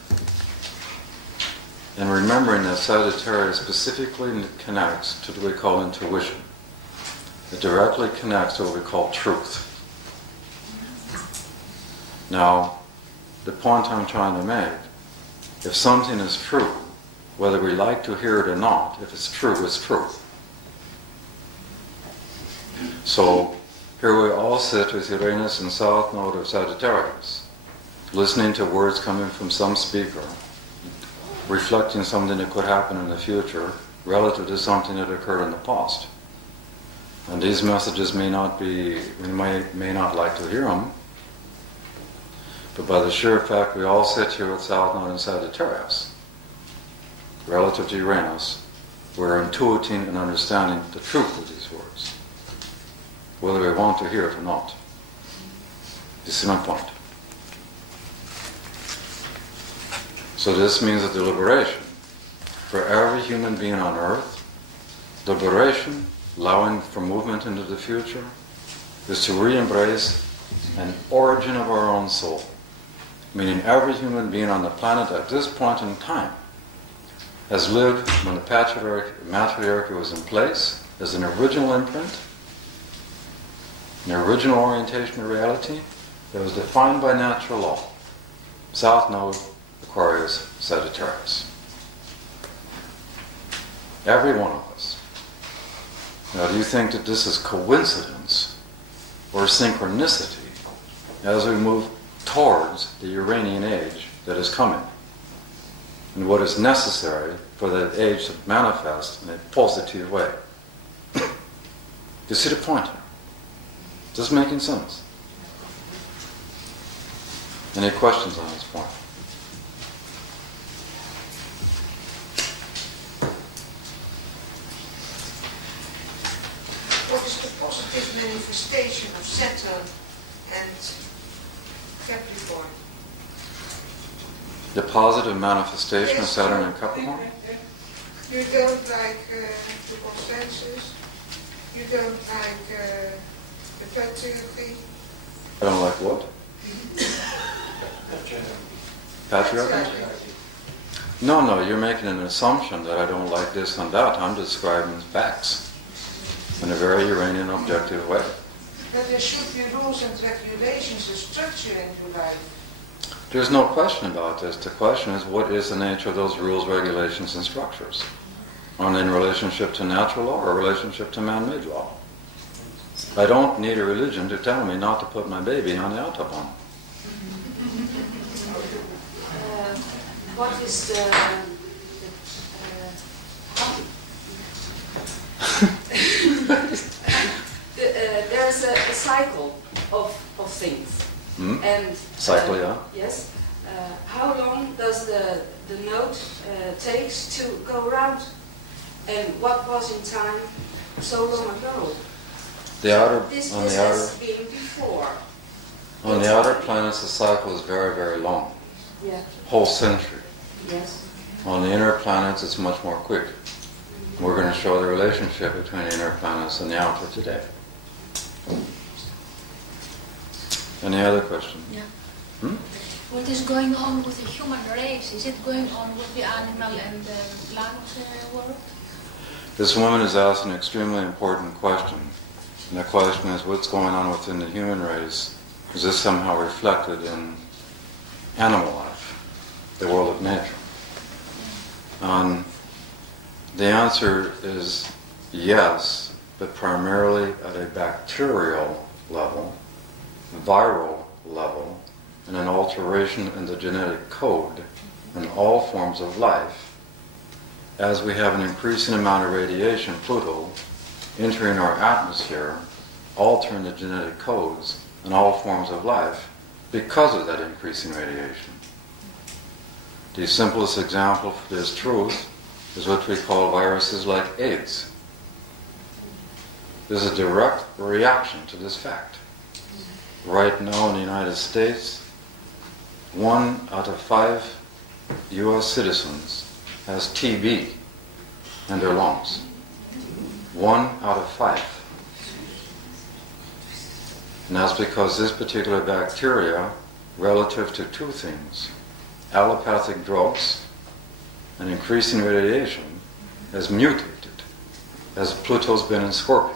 and remembering that Sagittarius specifically connects to what we call intuition, it directly connects to what we call truth. Now, the point I'm trying to make, if something is true, whether we like to hear it or not, if it's true, it's truth. So here we all sit with Uranus and South Node of Sagittarius, listening to words coming from some speaker, reflecting something that could happen in the future relative to something that occurred in the past. And these messages may not be, we may not like to hear them, but by the sheer fact we all sit here with South Node and Sagittarius, relative to Uranus, we're intuiting and understanding the truth of these words, whether we want to hear it or not. This is my point. So this means that the liberation for every human being on earth, liberation, allowing for movement into the future, is to re-embrace an origin of our own soul. Meaning every human being on the planet at this point in time has lived when the matriarchy was in place as an original imprint, an original orientation of reality that was defined by natural law. South Node, Aquarius, Sagittarius. Every one of us. Now, do you think that this is coincidence or synchronicity as we move towards the Uranian age that is coming? And what is necessary for that age to manifest in a positive way? You see the point here? Is this making sense? Any questions on this point? What is the positive manifestation of Saturn and Capricorn? The positive manifestation of Saturn and Capricorn? You don't like the consensus? You don't like the patriarchy? I don't like what? Patriarchy? No, you're making an assumption that I don't like this and that. I'm describing facts in a very Uranian objective way. That there should be rules and regulations, a structure in your life. There's no question about this. The question is, what is the nature of those rules, regulations, and structures? Are in relationship to natural law or relationship to man-made law? I don't need a religion to tell me not to put my baby on the autobahn. What is there's a cycle of things. And cycle, yeah. Yes. How long does the node takes to go around? And what was in time so long ago? This has been before. On the outer planets, the cycle is very, very long. Yeah. Whole century. Yes. On the inner planets, it's much more quick. We're going to show the relationship between the inner planets and the outer today. Any other question? Yeah. Hmm? What is going on with the human race? Is it going on with the animal and the plant world? This woman is asked an extremely important question. And the question is, what's going on within the human race? Is this somehow reflected in animal life, the world of nature? The answer is yes, but primarily at a bacterial level, viral level, and an alteration in the genetic code in all forms of life. As we have an increasing amount of radiation, Pluto, entering our atmosphere, altering the genetic codes in all forms of life because of that increasing radiation. The simplest example for this truth is what we call viruses like AIDS. There's a direct reaction to this fact. Right now in the United States, 1 out of 5 U.S. citizens has TB in their lungs. 1 out of 5. And that's because this particular bacteria, relative to two things, allopathic drugs and increasing radiation, has mutated as Pluto's been in Scorpio.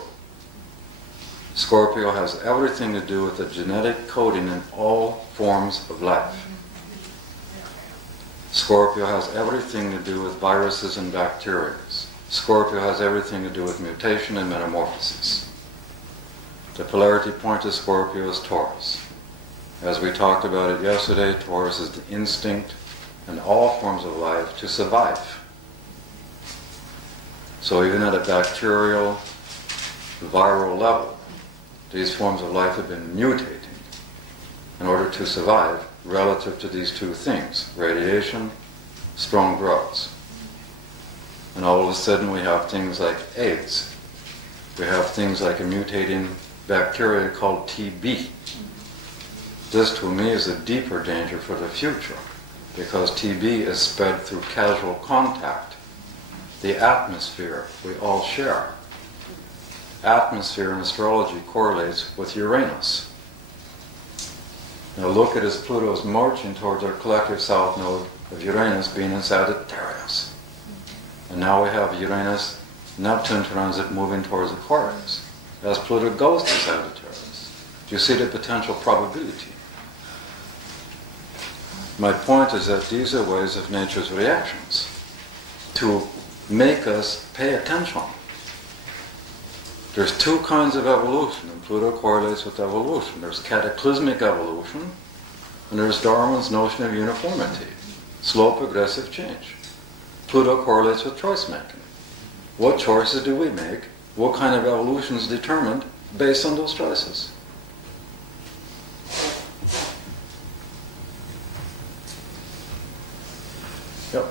Scorpio has everything to do with the genetic coding in all forms of life. Scorpio has everything to do with viruses and bacteria. Scorpio has everything to do with mutation and metamorphosis. The polarity point of Scorpio is Taurus. As we talked about it yesterday, Taurus is the instinct in all forms of life to survive. So even at a bacterial, viral level, these forms of life have been mutating in order to survive relative to these two things, radiation, strong drugs. And all of a sudden we have things like AIDS. We have things like a mutating bacteria called TB. This to me is a deeper danger for the future because TB is spread through casual contact. The atmosphere we all share. Atmosphere in astrology correlates with Uranus. Now look at as Pluto is marching towards our collective south node of Uranus being in Sagittarius. And now we have Uranus-Neptune transit moving towards Aquarius as Pluto goes to Sagittarius. Do you see the potential probability? My point is that these are ways of nature's reactions to make us pay attention. There's two kinds of evolution, and Pluto correlates with evolution. There's cataclysmic evolution, and there's Darwin's notion of uniformity, slow progressive change. Pluto correlates with choice making. What choices do we make? What kind of evolution is determined based on those choices? Yep.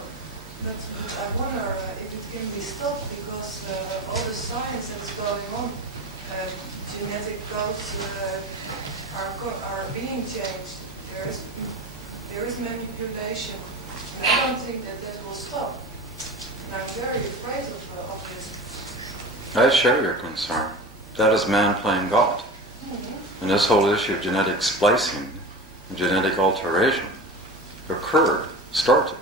I wonder if it can be stopped because all the science that's going on, genetic codes are being changed. There is manipulation. And I don't think that will stop. I'm very afraid of this. I share your concern. That is man playing God. And this whole issue of genetic splicing and genetic alteration started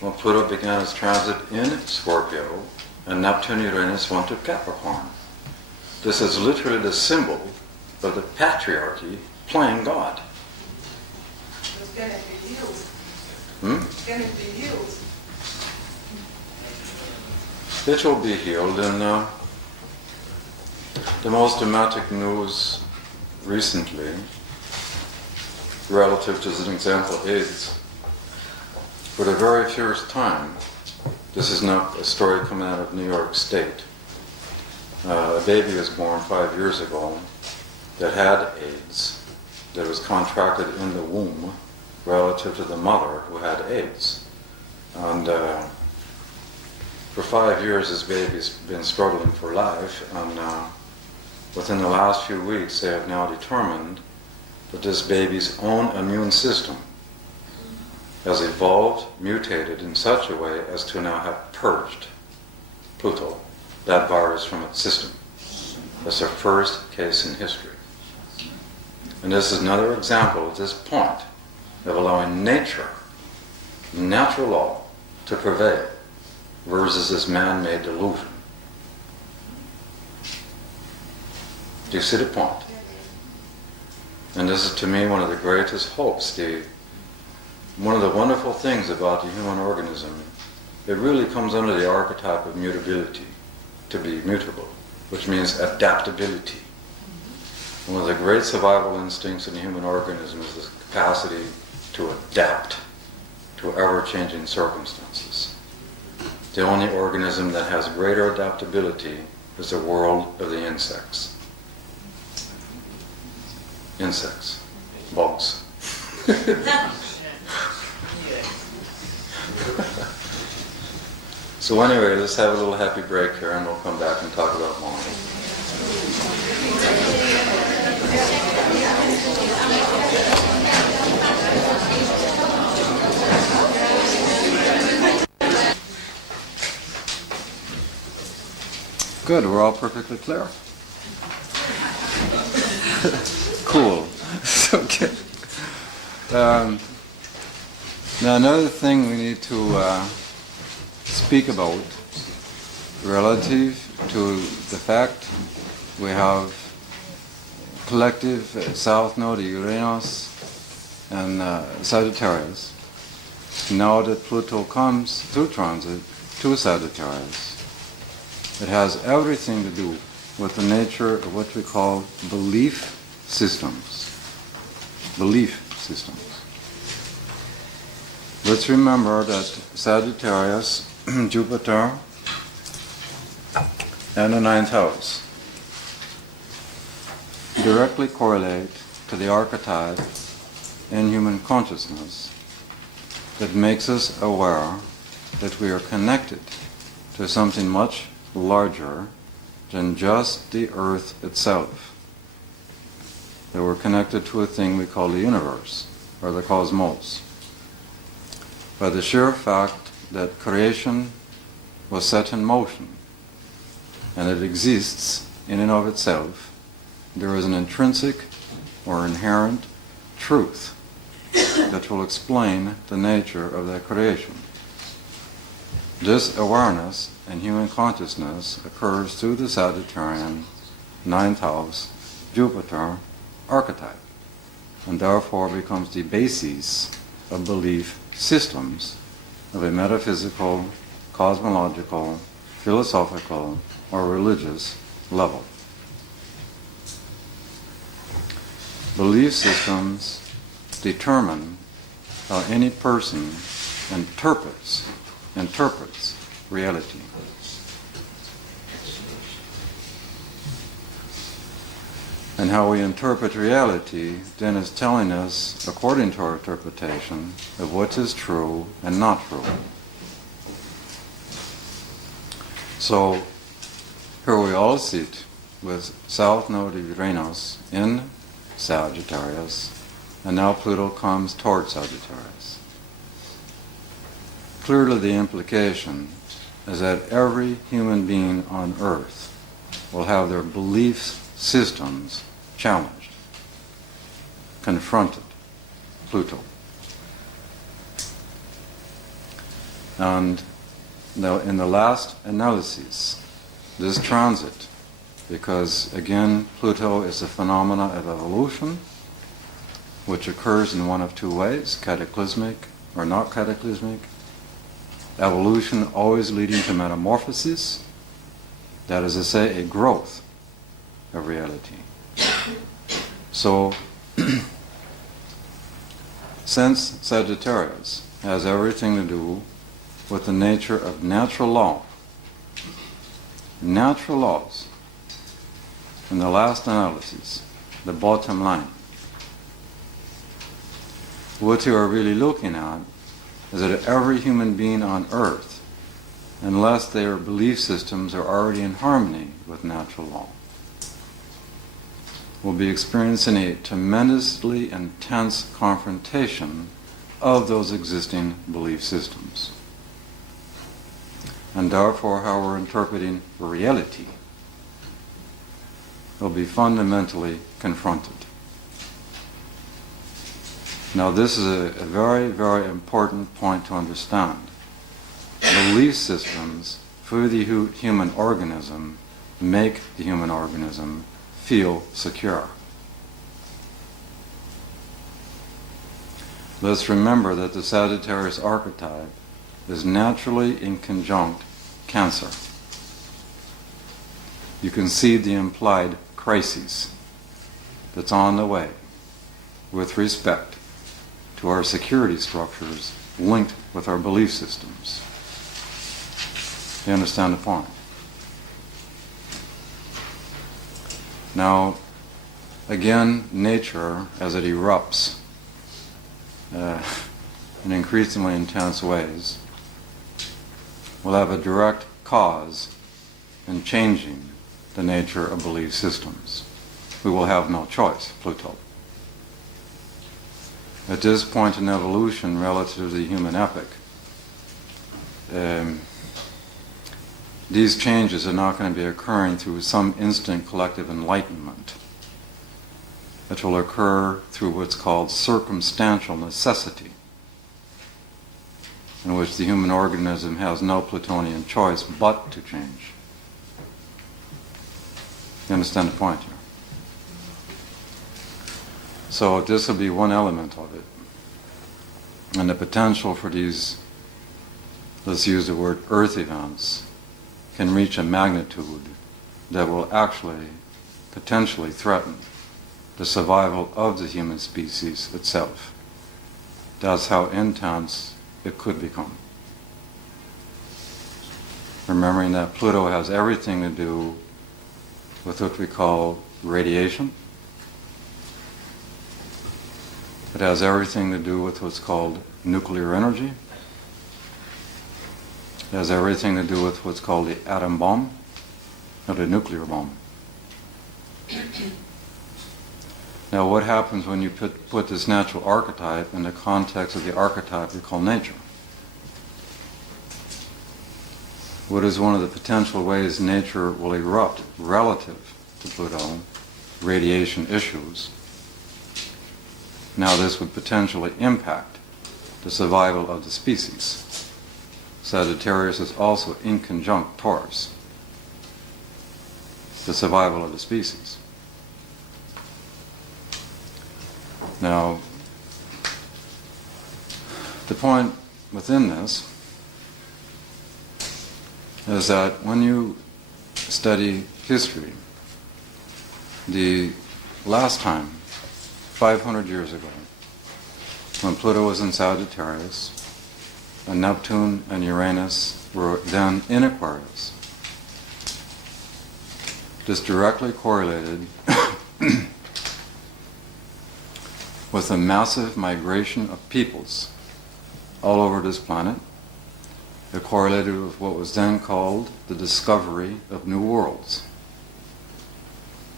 when Pluto began its transit in Scorpio and Neptune Uranus went to Capricorn. This is literally the symbol of the patriarchy playing God. It's going to be healed. It's going to be healed. It will be healed, and the most dramatic news recently, relative to, as an example, AIDS, for the very first time, this is not a story coming out of New York State. A baby was born 5 years ago that had AIDS, that was contracted in the womb relative to the mother who had AIDS. And for 5 years this baby's been struggling for life, and within the last few weeks they have now determined that this baby's own immune system has evolved, mutated in such a way as to now have purged Pluto, that virus, from its system. That's the first case in history. And this is another example at this point of allowing nature, natural law, to prevail versus this man-made delusion. Do you see the point? And this is, to me, one of the greatest hopes, one of the wonderful things about the human organism. It really comes under the archetype of mutability, to be mutable, which means adaptability. One of the great survival instincts in the human organism is the capacity to adapt to ever-changing circumstances. The only organism that has greater adaptability is the world of the insects. Insects, bugs. So anyway, let's have a little happy break here and we'll come back and talk about more. Good, we're all perfectly clear. Cool. Okay. Now another thing we need to speak about relative to the fact we have collective south node of Uranus and Sagittarius. Now that Pluto comes through transit to Sagittarius, it has everything to do with the nature of what we call belief systems. Belief systems. Let's remember that Sagittarius, Jupiter, and the ninth house directly correlate to the archetype in human consciousness that makes us aware that we are connected to something much larger than just the earth itself. That we're connected to a thing we call the universe, or the cosmos. By the sheer fact that creation was set in motion, and it exists in and of itself, there is an intrinsic or inherent truth that will explain the nature of that creation. This awareness in human consciousness occurs through the Sagittarian ninth house Jupiter archetype, and therefore becomes the basis of belief systems of a metaphysical, cosmological, philosophical, or religious level. Belief systems determine how any person interprets reality. And how we interpret reality then is telling us, according to our interpretation, of what is true and not true. So here we all sit with South Node of Uranus in Sagittarius, and now Pluto comes towards Sagittarius. Clearly the implication is that every human being on earth will have their belief systems challenged, confronted, Pluto. And now in the last analysis, this transit, because again Pluto is a phenomena of evolution which occurs in one of two ways, cataclysmic or not cataclysmic. Evolution always leading to metamorphosis, that is to say, a growth of reality. So, since Sagittarius has everything to do with the nature of natural law, natural laws, in the last analysis, the bottom line, what you are really looking at is that every human being on earth, unless their belief systems are already in harmony with natural law, will be experiencing a tremendously intense confrontation of those existing belief systems. And therefore, how we're interpreting reality will be fundamentally confronted. Now this is a very, very important point to understand. Belief systems for the human organism make the human organism feel secure. Let's remember that the Sagittarius archetype is naturally in conjunct Cancer. You can see the implied crisis that's on the way with respect to our security structures linked with our belief systems. You understand the point? Now, again, nature, as it erupts in increasingly intense ways, will have a direct cause in changing the nature of belief systems. We will have no choice, Pluto. At this point in evolution relative to the human epoch, these changes are not going to be occurring through some instant collective enlightenment. It will occur through what's called circumstantial necessity, in which the human organism has no Plutonian choice but to change. You understand the point here? So this will be one element of it. And the potential for these, let's use the word earth events, can reach a magnitude that will actually potentially threaten the survival of the human species itself. That's how intense it could become. Remembering that Pluto has everything to do with what we call radiation. It has everything to do with what's called nuclear energy. It has everything to do with what's called the atom bomb, or the nuclear bomb. Now what happens when you put this natural archetype in the context of the archetype we call nature? What is one of the potential ways nature will erupt relative to Pluto? Radiation issues. Now this would potentially impact the survival of the species. Sagittarius is also in conjunct Taurus, the survival of the species. Now, the point within this is that when you study history, the last time, 500 years ago, when Pluto was in Sagittarius, and Neptune and Uranus were then in Aquarius, this directly correlated with a massive migration of peoples all over this planet. It correlated with what was then called the discovery of new worlds.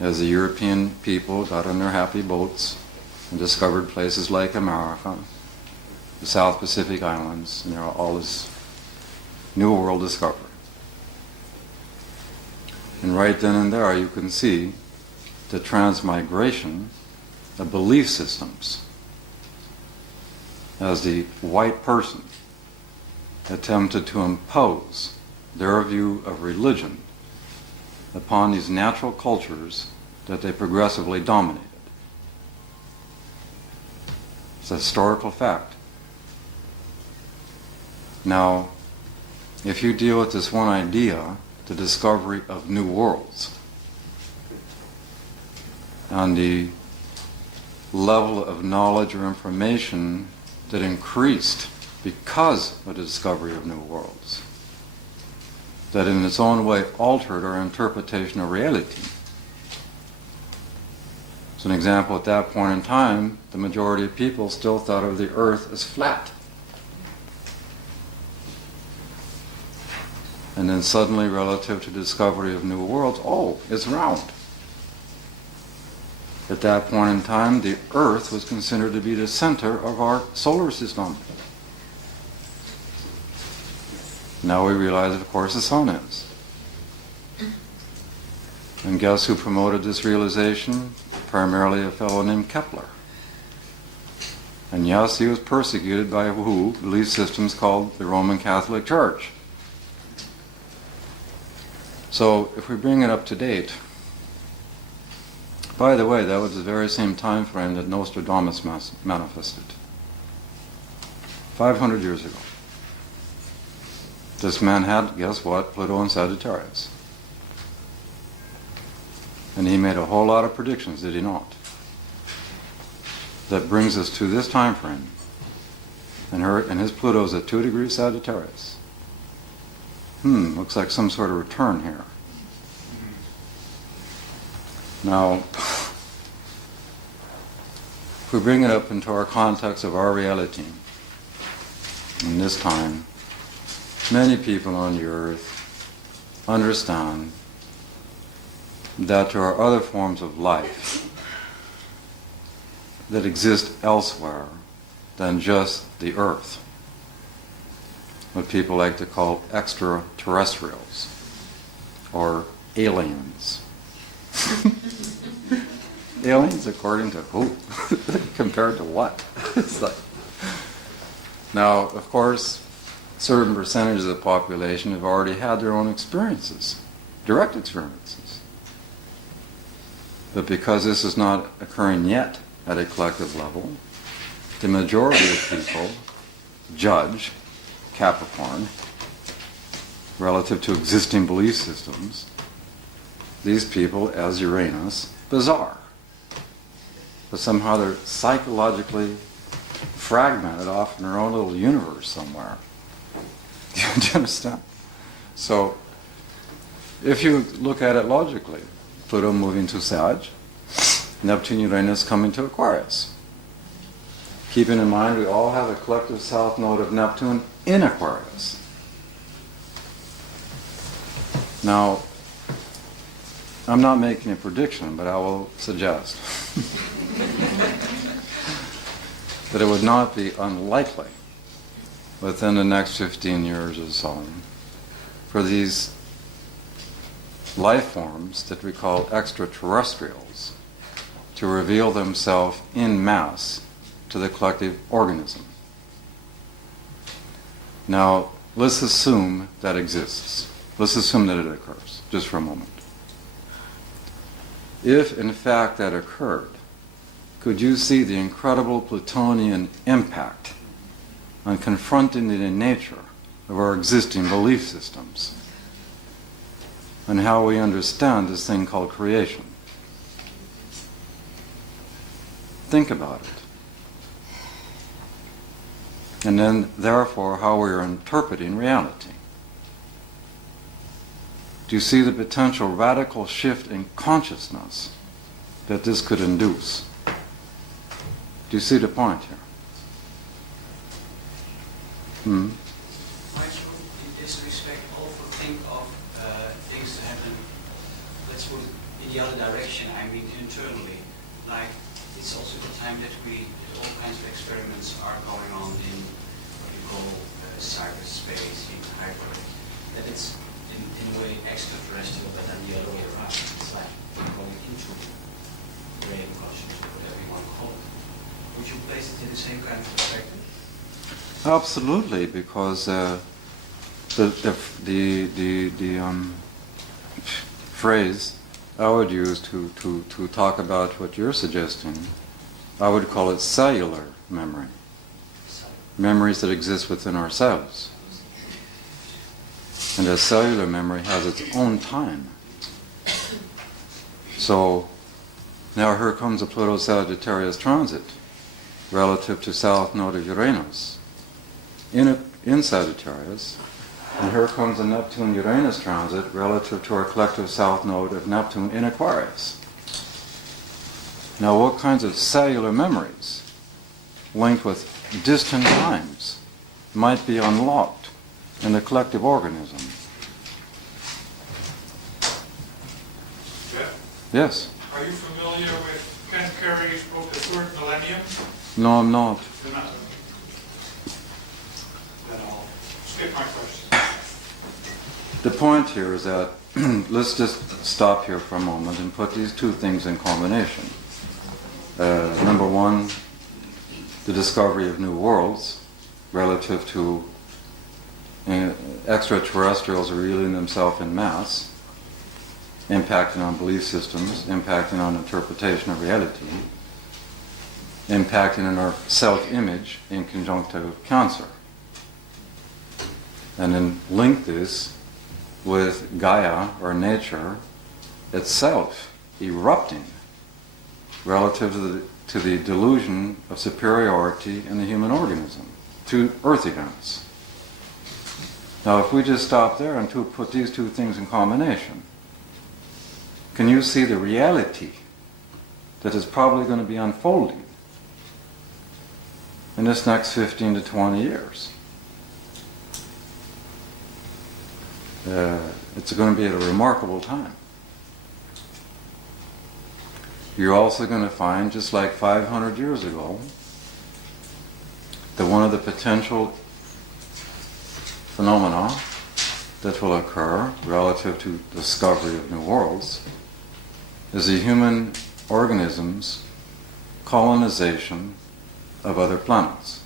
As the European people got on their happy boats and discovered places like America, the South Pacific Islands, all this new world discovery. And right then and there you can see the transmigration of belief systems as the white person attempted to impose their view of religion upon these natural cultures that they progressively dominated. It's a historical fact. Now, if you deal with this one idea, the discovery of new worlds, and the level of knowledge or information that increased because of the discovery of new worlds, that in its own way altered our interpretation of reality. As an example, at that point in time, the majority of people still thought of the earth as flat. And then suddenly, relative to the discovery of new worlds, oh, it's round. At that point in time, the earth was considered to be the center of our solar system. Now we realize, of course, the sun is. And guess who promoted this realization? Primarily a fellow named Kepler. And yes, he was persecuted by who? Belief systems called the Roman Catholic Church. So if we bring it up to date, by the way, that was the very same time frame that Nostradamus manifested. 500 years ago. This man had, guess what, Pluto and Sagittarius. And he made a whole lot of predictions, did he not? That brings us to this time frame. And his Pluto's at 2 degrees Sagittarius. Looks like some sort of return here. Now, if we bring it up into our context of our reality, in this time, many people on the earth understand that there are other forms of life that exist elsewhere than just the earth. What people like to call extraterrestrials or aliens. Aliens according to who? Compared to what? It's like, now, of course, certain percentages of the population have already had their own experiences, direct experiences. But because this is not occurring yet at a collective level, the majority of people judge Capricorn relative to existing belief systems, these people as Uranus, bizarre. But somehow they're psychologically fragmented off in their own little universe somewhere. Do you understand? So, if you look at it logically, Pluto moving to Sag, Neptune, Uranus coming to Aquarius. Keeping in mind we all have a collective south node of Neptune in Aquarius. Now, I'm not making a prediction, but I will suggest that it would not be unlikely within the next 15 years or so for these life forms that we call extraterrestrials to reveal themselves in mass to the collective organism. Now, let's assume that exists. Let's assume that it occurs, just for a moment. If, in fact, that occurred, could you see the incredible Plutonian impact on confronting the nature of our existing belief systems and how we understand this thing called creation? Think about it. And then, therefore, how we are interpreting reality. Do you see the potential radical shift in consciousness that this could induce? Do you see the point here? Might you, in this respect, also think of things to happen, let's put it in the other direction, I mean internally. Like, it's also the time that all kinds of experiments are going on in what you call cyberspace, in hyper. That it's in a way extraterrestrial, but then the other way around. It's like going into brain consciousness, whatever you want to call it. Would you place it in the same kind of perspective? Absolutely, because the phrase I would use to talk about what you're suggesting, I would call it cellular memory. Memories that exist within ourselves. And a cellular memory has its own time. So now here comes a Pluto-Sagittarius transit relative to South Node of Uranus in Sagittarius. And here comes a Neptune-Uranus transit relative to our collective South Node of Neptune in Aquarius. Now what kinds of cellular memories linked with distant times might be unlocked in the collective organism? Jeff, Yes. are you familiar with Ken Carey's book, The Third Millennium? No, I'm not. You're not. Then I'll skip my question. The point here is that let's just stop here for a moment and put these two things in combination. Number one, the discovery of new worlds relative to extraterrestrials revealing themselves in mass, impacting on belief systems, impacting on interpretation of reality, impacting on our self-image in conjunction with Cancer. And then link this with Gaia, or nature, itself erupting relative to the delusion of superiority in the human organism through earth events. Now if we just stop there and put these two things in combination, can you see the reality that is probably going to be unfolding in this next 15 to 20 years? It's going to be at a remarkable time. You're also going to find, just like 500 years ago, that one of the potential phenomena that will occur relative to discovery of new worlds is the human organism's colonization of other planets.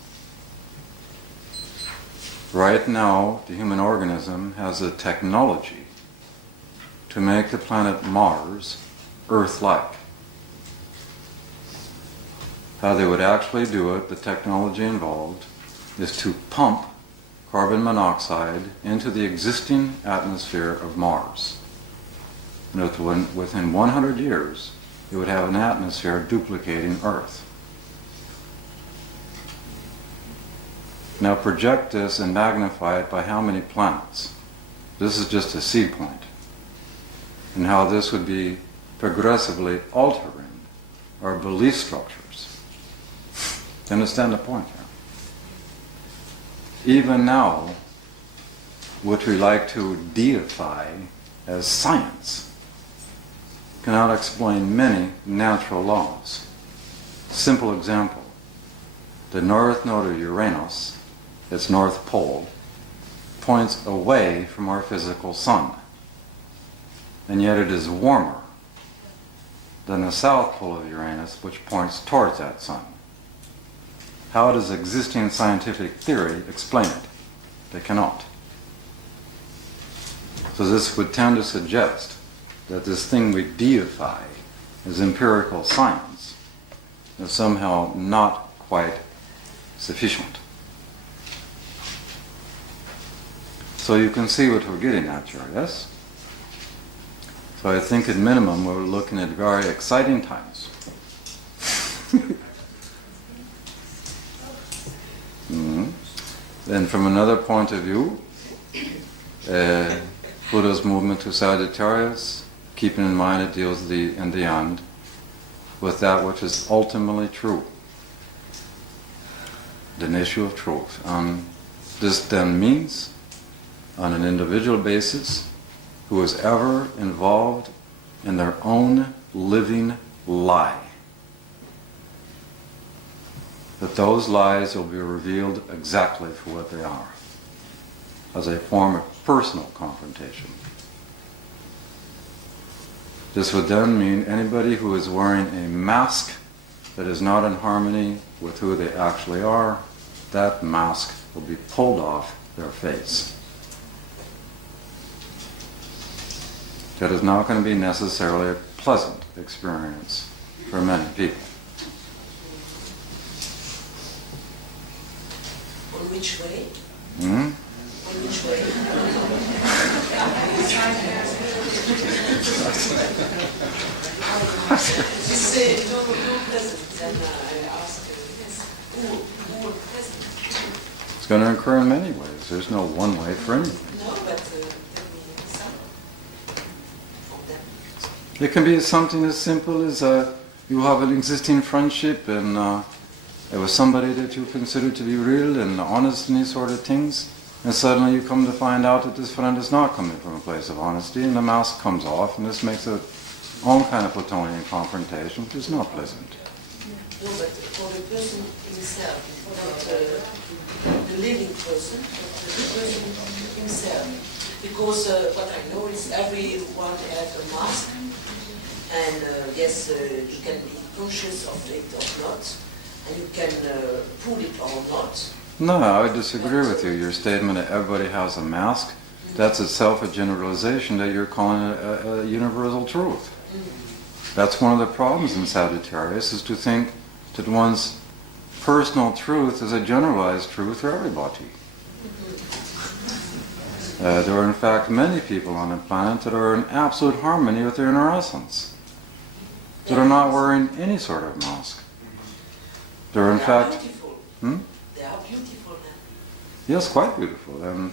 Right now, the human organism has the technology to make the planet Mars Earth-like. How they would actually do it, the technology involved, is to pump carbon monoxide into the existing atmosphere of Mars. And within 100 years, it would have an atmosphere duplicating Earth. Now project this and magnify it by how many planets? This is just a seed point. And how this would be progressively altering our belief structures. Do you understand the point here? Even now, what we like to deify as science cannot explain many natural laws. Simple example. The north node of Uranus, its north pole, points away from our physical sun. And yet it is warmer than the south pole of Uranus, which points towards that sun. How does existing scientific theory explain it? They cannot. So this would tend to suggest that this thing we deify as empirical science is somehow not quite sufficient. So you can see what we're getting at here, yes? So I think at minimum we're looking at very exciting times. Then from another point of view, Buddha's movement to Sagittarius, keeping in mind it deals in the end with that which is ultimately true, the issue of truth. This then means, on an individual basis, who is ever involved in their own living lie, that those lies will be revealed exactly for what they are, as a form of personal confrontation. This would then mean anybody who is wearing a mask that is not in harmony with who they actually are, that mask will be pulled off their face. That is not going to be necessarily a pleasant experience for many people. On which way? Hmm? On which way? You say no present, and I ask who present? It's going to occur in many ways. There's no one way for anything. No, but tell me some of them. It can be something as simple as you have an existing friendship and it was somebody that you consider to be real and honest and these sort of things, and suddenly you come to find out that this friend is not coming from a place of honesty, and the mask comes off, and this makes a own kind of Platonian confrontation, which is not pleasant. No, but for the person himself, not the living person, but the person himself. Because what I know is everyone has a mask, and yes, you can be conscious of it or not, and you can pull it or not. No, I would disagree with you. Your statement that everybody has a mask, that's itself a generalization that you're calling a universal truth. That's one of the problems in Sagittarius, is to think that one's personal truth is a generalized truth for everybody. There are in fact many people on the planet that are in absolute harmony with their inner essence, that are not wearing any sort of mask. There are in fact... Beautiful. Hmm? They are beautiful then. Yes, quite beautiful. And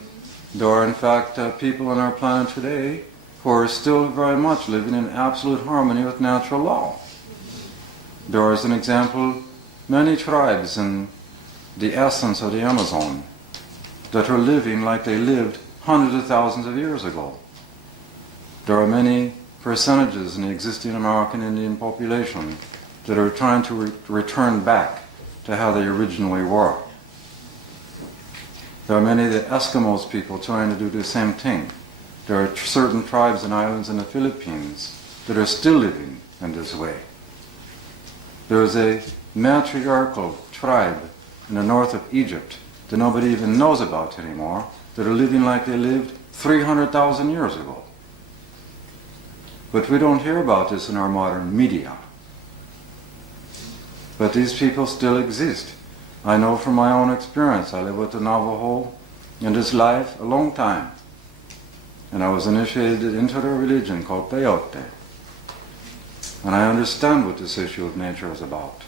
there are in fact people on our planet today who are still very much living in absolute harmony with natural law. There are, as an example, many tribes in the essence of the Amazon that are living like they lived hundreds of thousands of years ago. There are many percentages in the existing American Indian population that are trying to return back to how they originally were. There are many of the Eskimos people trying to do the same thing. There are certain tribes and islands in the Philippines that are still living in this way. There is a matriarchal tribe in the north of Egypt that nobody even knows about anymore, that are living like they lived 300,000 years ago. But we don't hear about this in our modern media. But these people still exist. I know from my own experience. I live with the Navajo in this life a long time. And I was initiated into their religion called Peyote. And I understand what this issue of nature is about.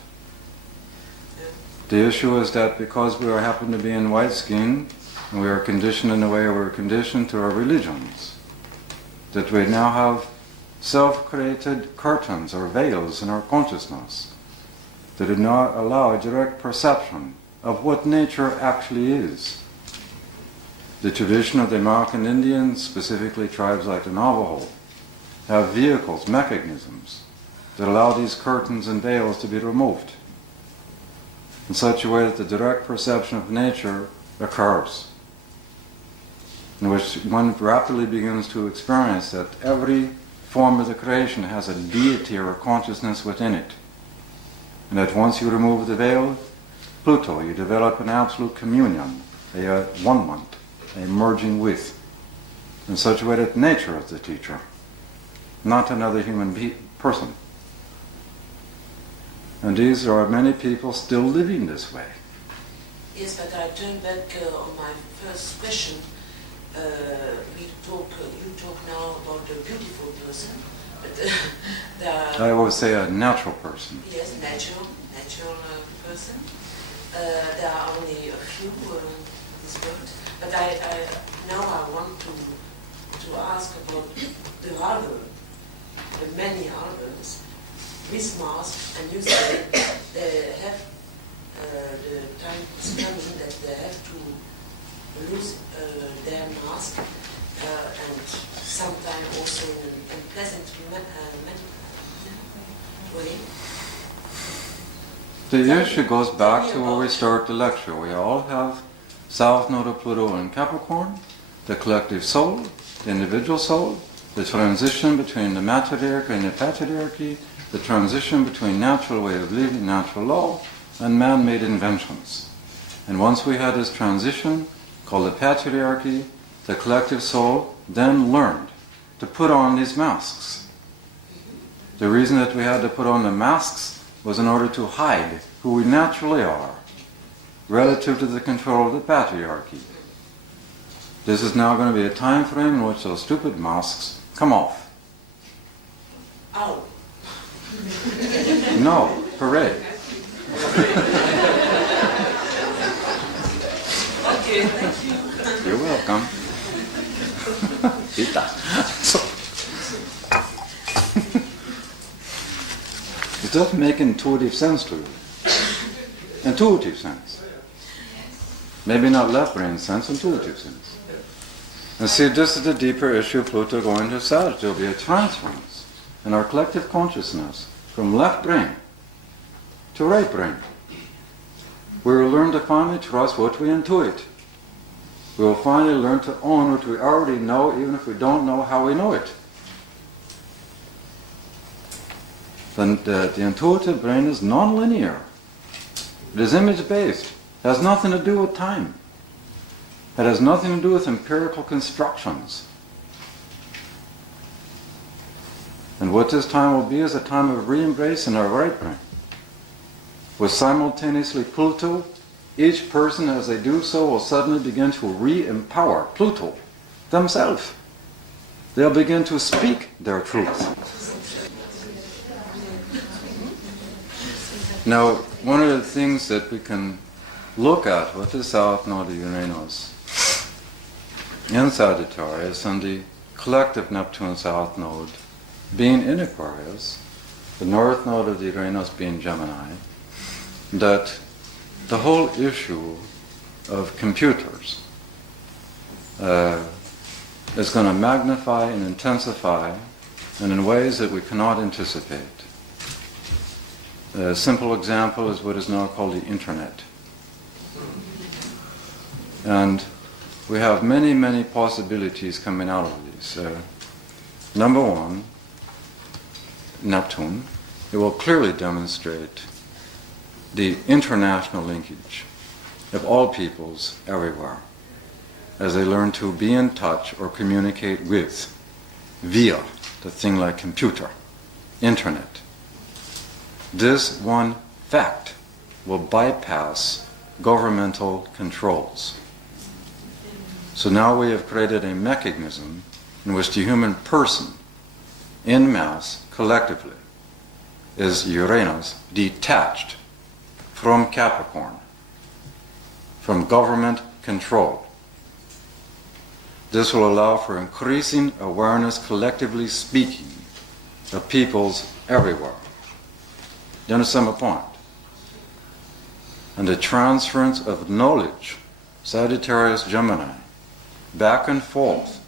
The issue is that because we happen to be in white skin, and we are conditioned in the way we're conditioned to our religions, that we now have self-created curtains or veils in our consciousness that do not allow a direct perception of what nature actually is. The tradition of the American Indians, specifically tribes like the Navajo, have vehicles, mechanisms, that allow these curtains and veils to be removed in such a way that the direct perception of nature occurs, in which one rapidly begins to experience that every form of the creation has a deity or a consciousness within it. And that once you remove the veil, Pluto, you develop an absolute communion, a one-ment, a merging with, in such a way that nature is the teacher, not another human person. And these are many people still living this way. Yes, but I turn back on my first question. You talk now about a beautiful person, but I always say a natural person. yes, natural person. There are only a few in this world, but now I want to ask about the album, the many albums with masks, and you say they have the time is coming that they have to lose their mask and sometimes also in a pleasant way. The issue goes back to where we start the lecture. We all have South Node of Pluto in Capricorn, the collective soul, the individual soul, the transition between the matriarchy and the patriarchy, the transition between natural way of living, natural law, and man-made inventions. And once we had this transition, called the patriarchy, the collective soul then learned to put on these masks. The reason that we had to put on the masks was in order to hide who we naturally are relative to the control of the patriarchy. This is now going to be a time frame in which those stupid masks come off. Ow. No, hooray. Okay, thank you. You're welcome. Ita. It doesn't make intuitive sense to you. Intuitive sense. Maybe not left brain sense, intuitive sense. And see, this is the deeper issue of Pluto going to Sagittarius. There will be a transference in our collective consciousness from left brain to right brain. We will learn to finally trust what we intuit. We will finally learn to own what we already know, even if we don't know how we know it. The intuitive brain is non-linear. It is image-based. It has nothing to do with time. It has nothing to do with empirical constructions. And what this time will be is a time of re-embrace in our right brain. With simultaneously Pluto, each person as they do so will suddenly begin to re-empower Pluto themselves. They'll begin to speak their truth. Now, one of the things that we can look at with the South Node of Uranus in Sagittarius and the collective Neptune South Node being in Aquarius, the North Node of the Uranus being Gemini, that the whole issue of computers is going to magnify and intensify and in ways that we cannot anticipate. A simple example is what is now called the Internet. And we have many, many possibilities coming out of these. Number one, Neptune. It will clearly demonstrate the international linkage of all peoples everywhere as they learn to be in touch or communicate with via the thing like computer, Internet. This one fact will bypass governmental controls. So now we have created a mechanism in which the human person, en masse, collectively, is Uranus detached from Capricorn, from government control. This will allow for increasing awareness, collectively speaking, of peoples everywhere. Do you understand my point? And the transference of knowledge, Sagittarius Gemini, back and forth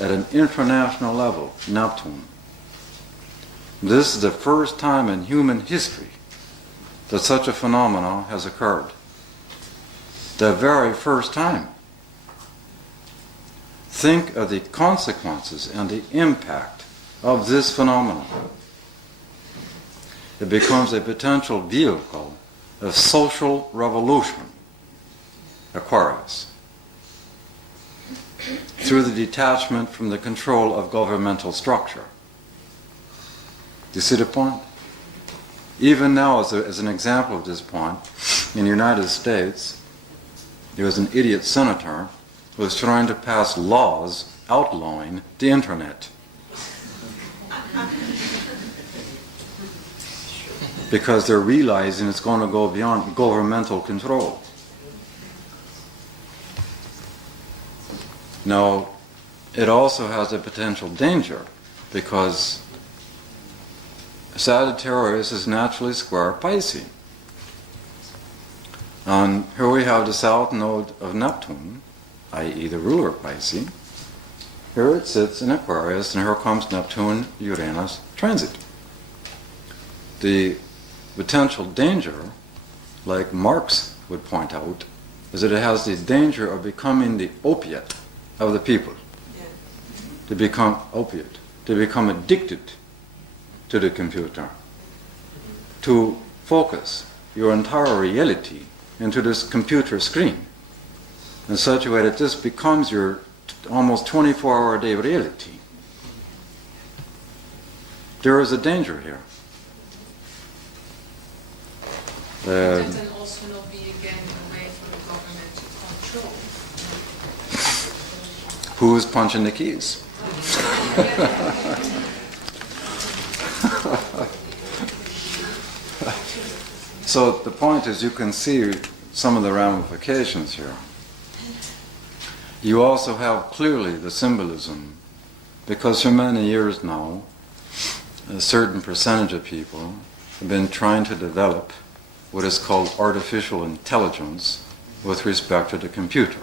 at an international level, Neptune. This is the first time in human history that such a phenomenon has occurred. The very first time. Think of the consequences and the impact of this phenomenon. It becomes a potential vehicle of social revolution, Aquarius, through the detachment from the control of governmental structure. Do you see the point? Even now, as an example of this point, in the United States, there was an idiot senator who was trying to pass laws outlawing the Internet. Because they're realizing it's going to go beyond governmental control. Now, it also has a potential danger because Sagittarius is naturally square Pisces. And here we have the south node of Neptune, i.e. the ruler of Pisces. Here it sits in Aquarius, and here comes Neptune-Uranus transit. The potential danger, like Marx would point out, is that it has the danger of becoming the opiate of the people. Yeah. They become opiate. They become addicted to the computer. To focus your entire reality into this computer screen in such a way that this becomes your almost 24-hour a day reality. There is a danger here. Would that then also not be again a way for the government to control? Who's punching the keys? So the point is, you can see some of the ramifications here. You also have clearly the symbolism, because for many years now, a certain percentage of people have been trying to develop what is called artificial intelligence with respect to the computer.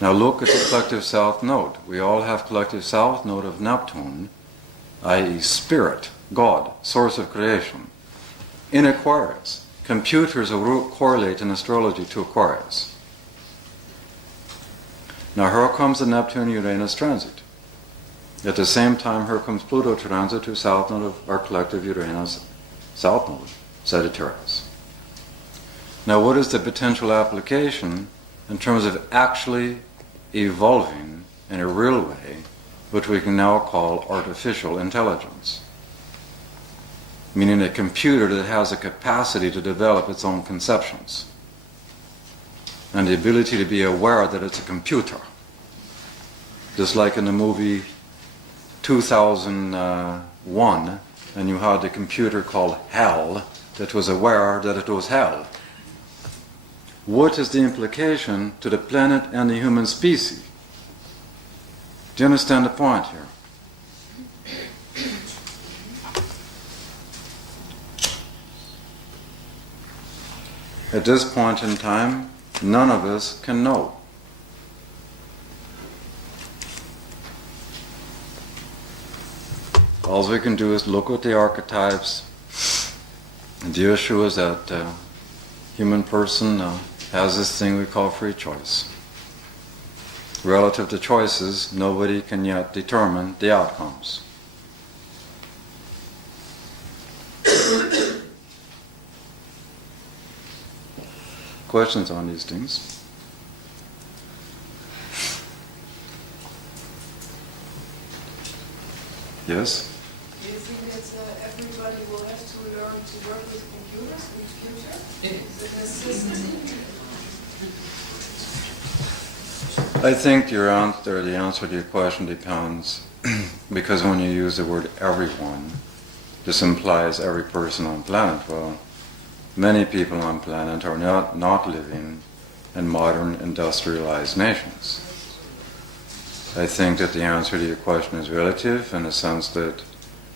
Now look at the collective south node. We all have collective south node of Neptune, i.e. spirit, God, source of creation, in Aquarius. Computers will correlate in astrology to Aquarius. Now here comes the Neptune-Uranus transit. At the same time, here comes Pluto transit to south node of our collective Uranus, south node, Sagittarius. Now what is the potential application in terms of actually evolving in a real way what we can now call artificial intelligence? Meaning a computer that has a capacity to develop its own conceptions and the ability to be aware that it's a computer. Just like in the movie 2001, and you had a computer called HAL that was aware that it was HAL. What is the implication to the planet and the human species? Do you understand the point here? At this point in time, none of us can know. All we can do is look at the archetypes. And the issue is that human person has this thing we call free choice. Relative to choices, nobody can yet determine the outcomes. Questions on these things? Yes? Do you think that everybody will have to learn to work with computers in the future? Is it a necessity? I think the answer to your question depends, because when you use the word everyone, this implies every person on planet. Well, many people on planet are not living in modern industrialized nations. I think that the answer to your question is relative in the sense that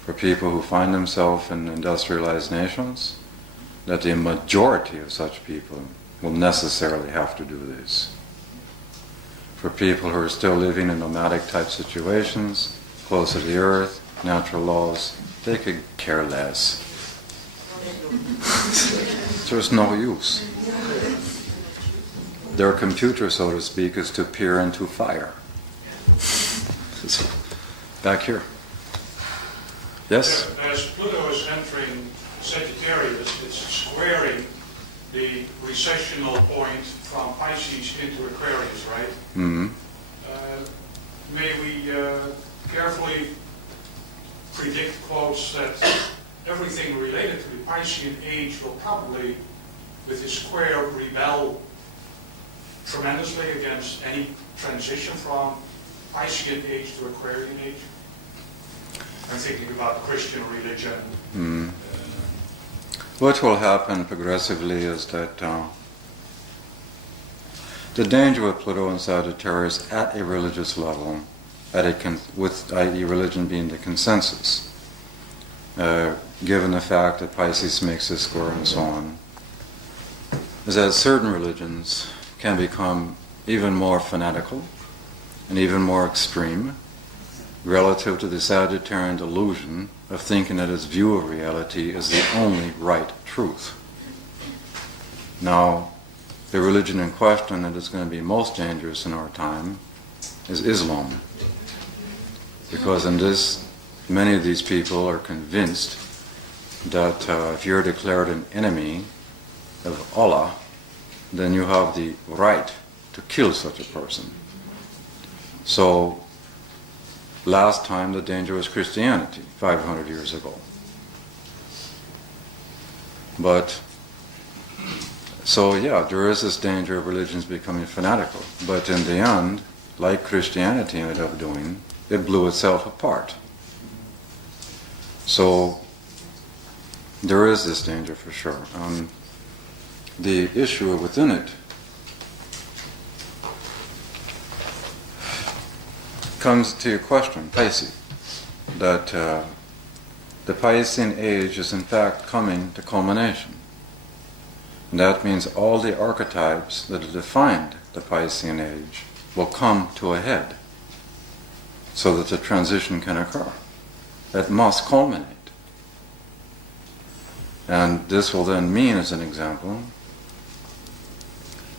for people who find themselves in industrialized nations, that the majority of such people will necessarily have to do this. For people who are still living in nomadic type situations, close to the earth, natural laws, they could care less. There's no use. Their computer, so to speak, is to peer into fire. Back here. Yes? As Pluto is entering Sagittarius, it's squaring the recessional point from Pisces into Aquarius, right? Mm-hmm. May we carefully predict, quotes, that everything related to the Piscean age will probably, with this square, rebel tremendously against any transition from Piscean age to Aquarian age? I'm thinking about Christian religion. Mm. What will happen progressively is that the danger with Pluto and Sagittarius at a religious level, with i.e. religion being the consensus, given the fact that Pisces makes this square and so on, is that certain religions can become even more fanatical and even more extreme relative to the Sagittarian delusion of thinking that its view of reality is the only right truth. Now, the religion in question that is going to be most dangerous in our time is Islam. Because in this, many of these people are convinced that if you're declared an enemy of Allah, then you have the right to kill such a person. So, last time the danger was Christianity, 500 years ago. But, so yeah, there is this danger of religions becoming fanatical. But in the end, like Christianity ended up doing, it blew itself apart. So, there is this danger for sure. The issue within it comes to a question, Pisces, that the Piscean age is in fact coming to culmination. And that means all the archetypes that have defined the Piscean age will come to a head so that the transition can occur. It must culminate. And this will then mean, as an example,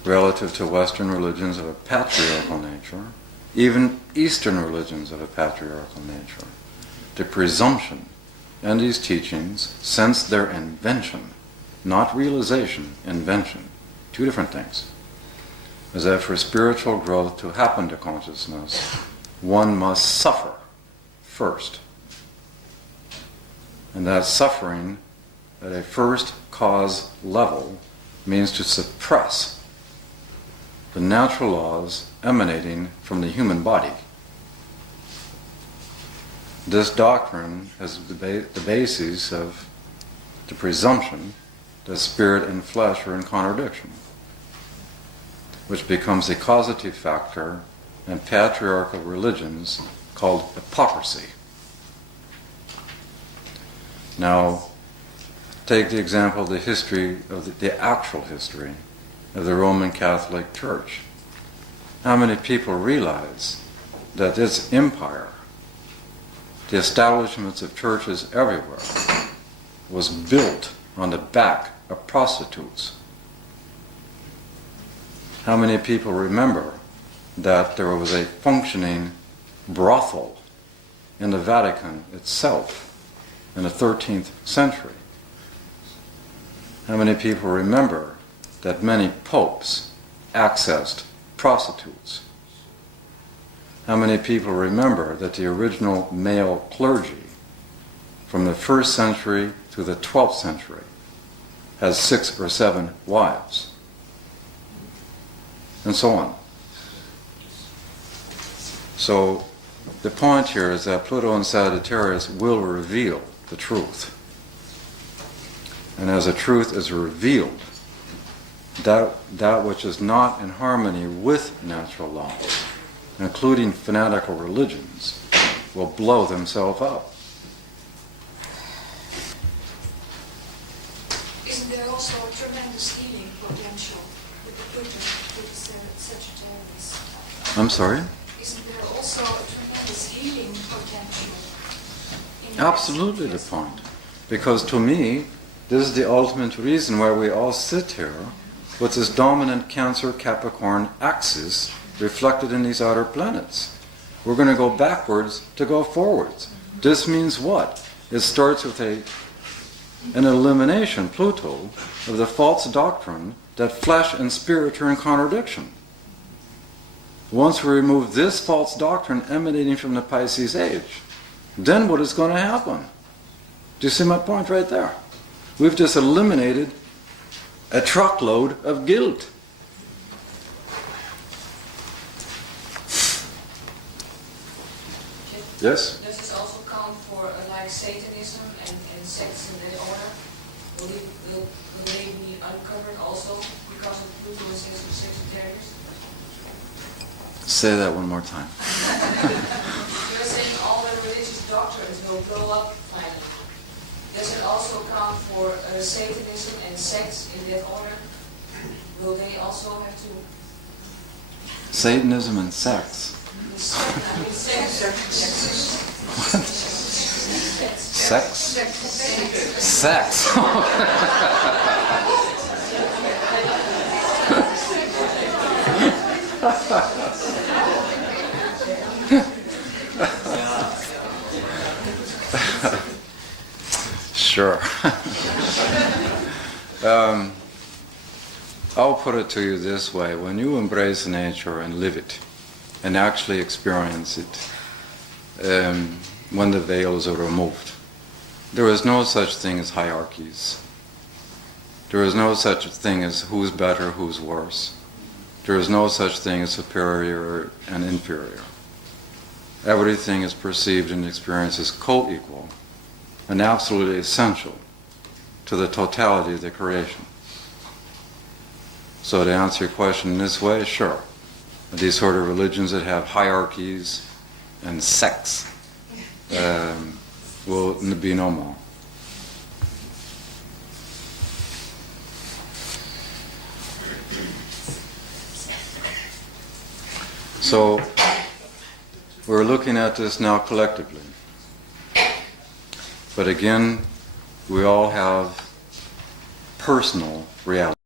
relative to Western religions of a patriarchal nature, even Eastern religions of a patriarchal nature, the presumption and these teachings, since their invention, not realization, invention, two different things, is that for spiritual growth to happen to consciousness, one must suffer first. And that suffering at a first cause level means to suppress the natural laws emanating from the human body. This doctrine has the basis of the presumption that spirit and flesh are in contradiction, which becomes a causative factor in patriarchal religions called hypocrisy. Now, take the example of the history of the actual history of the Roman Catholic Church. How many people realize that its empire, the establishments of churches everywhere, was built on the back of prostitutes? How many people remember that there was a functioning brothel in the Vatican itself in the 13th century? How many people remember that many popes accessed prostitutes? How many people remember that the original male clergy from the 1st century to the 12th century has 6 or 7 wives? And so on. So the point here is that Pluto and Sagittarius will reveal the truth. And as the truth is revealed, that which is not in harmony with natural law, including fanatical religions, will blow themselves up. Isn't there also a tremendous healing potential with the Pluto, with Sagittarius? I'm sorry? Isn't there also a tremendous healing potential? Absolutely the point. Because to me, this is the ultimate reason why we all sit here with this dominant Cancer-Capricorn axis reflected in these outer planets. We're going to go backwards to go forwards. This means what? It starts with an elimination, Pluto, of the false doctrine that flesh and spirit are in contradiction. Once we remove this false doctrine emanating from the Pisces age, then what is going to happen? Do you see my point right there? We've just eliminated a truckload of guilt. Yes? Does this also count for like Satanism and sects in that order? Will they be uncovered also because of Pluto and Sagittarius? Say that one more time. You're saying all the religious doctrines will blow up finally. Does it also count for Satanism and sects in that order? Will they also have to... Satanism and sex. Sex? Sex. Sure. I'll put it to you this way. When you embrace nature and live it, and actually experience it, when the veils are removed, there is no such thing as hierarchies. There is no such thing as who's better, who's worse. There is no such thing as superior and inferior. Everything is perceived and experienced as co-equal and absolutely essential to the totality of the creation. So to answer your question in this way, sure. These sort of religions that have hierarchies and sects will be no more. So we're looking at this now collectively. But again, we all have personal reality.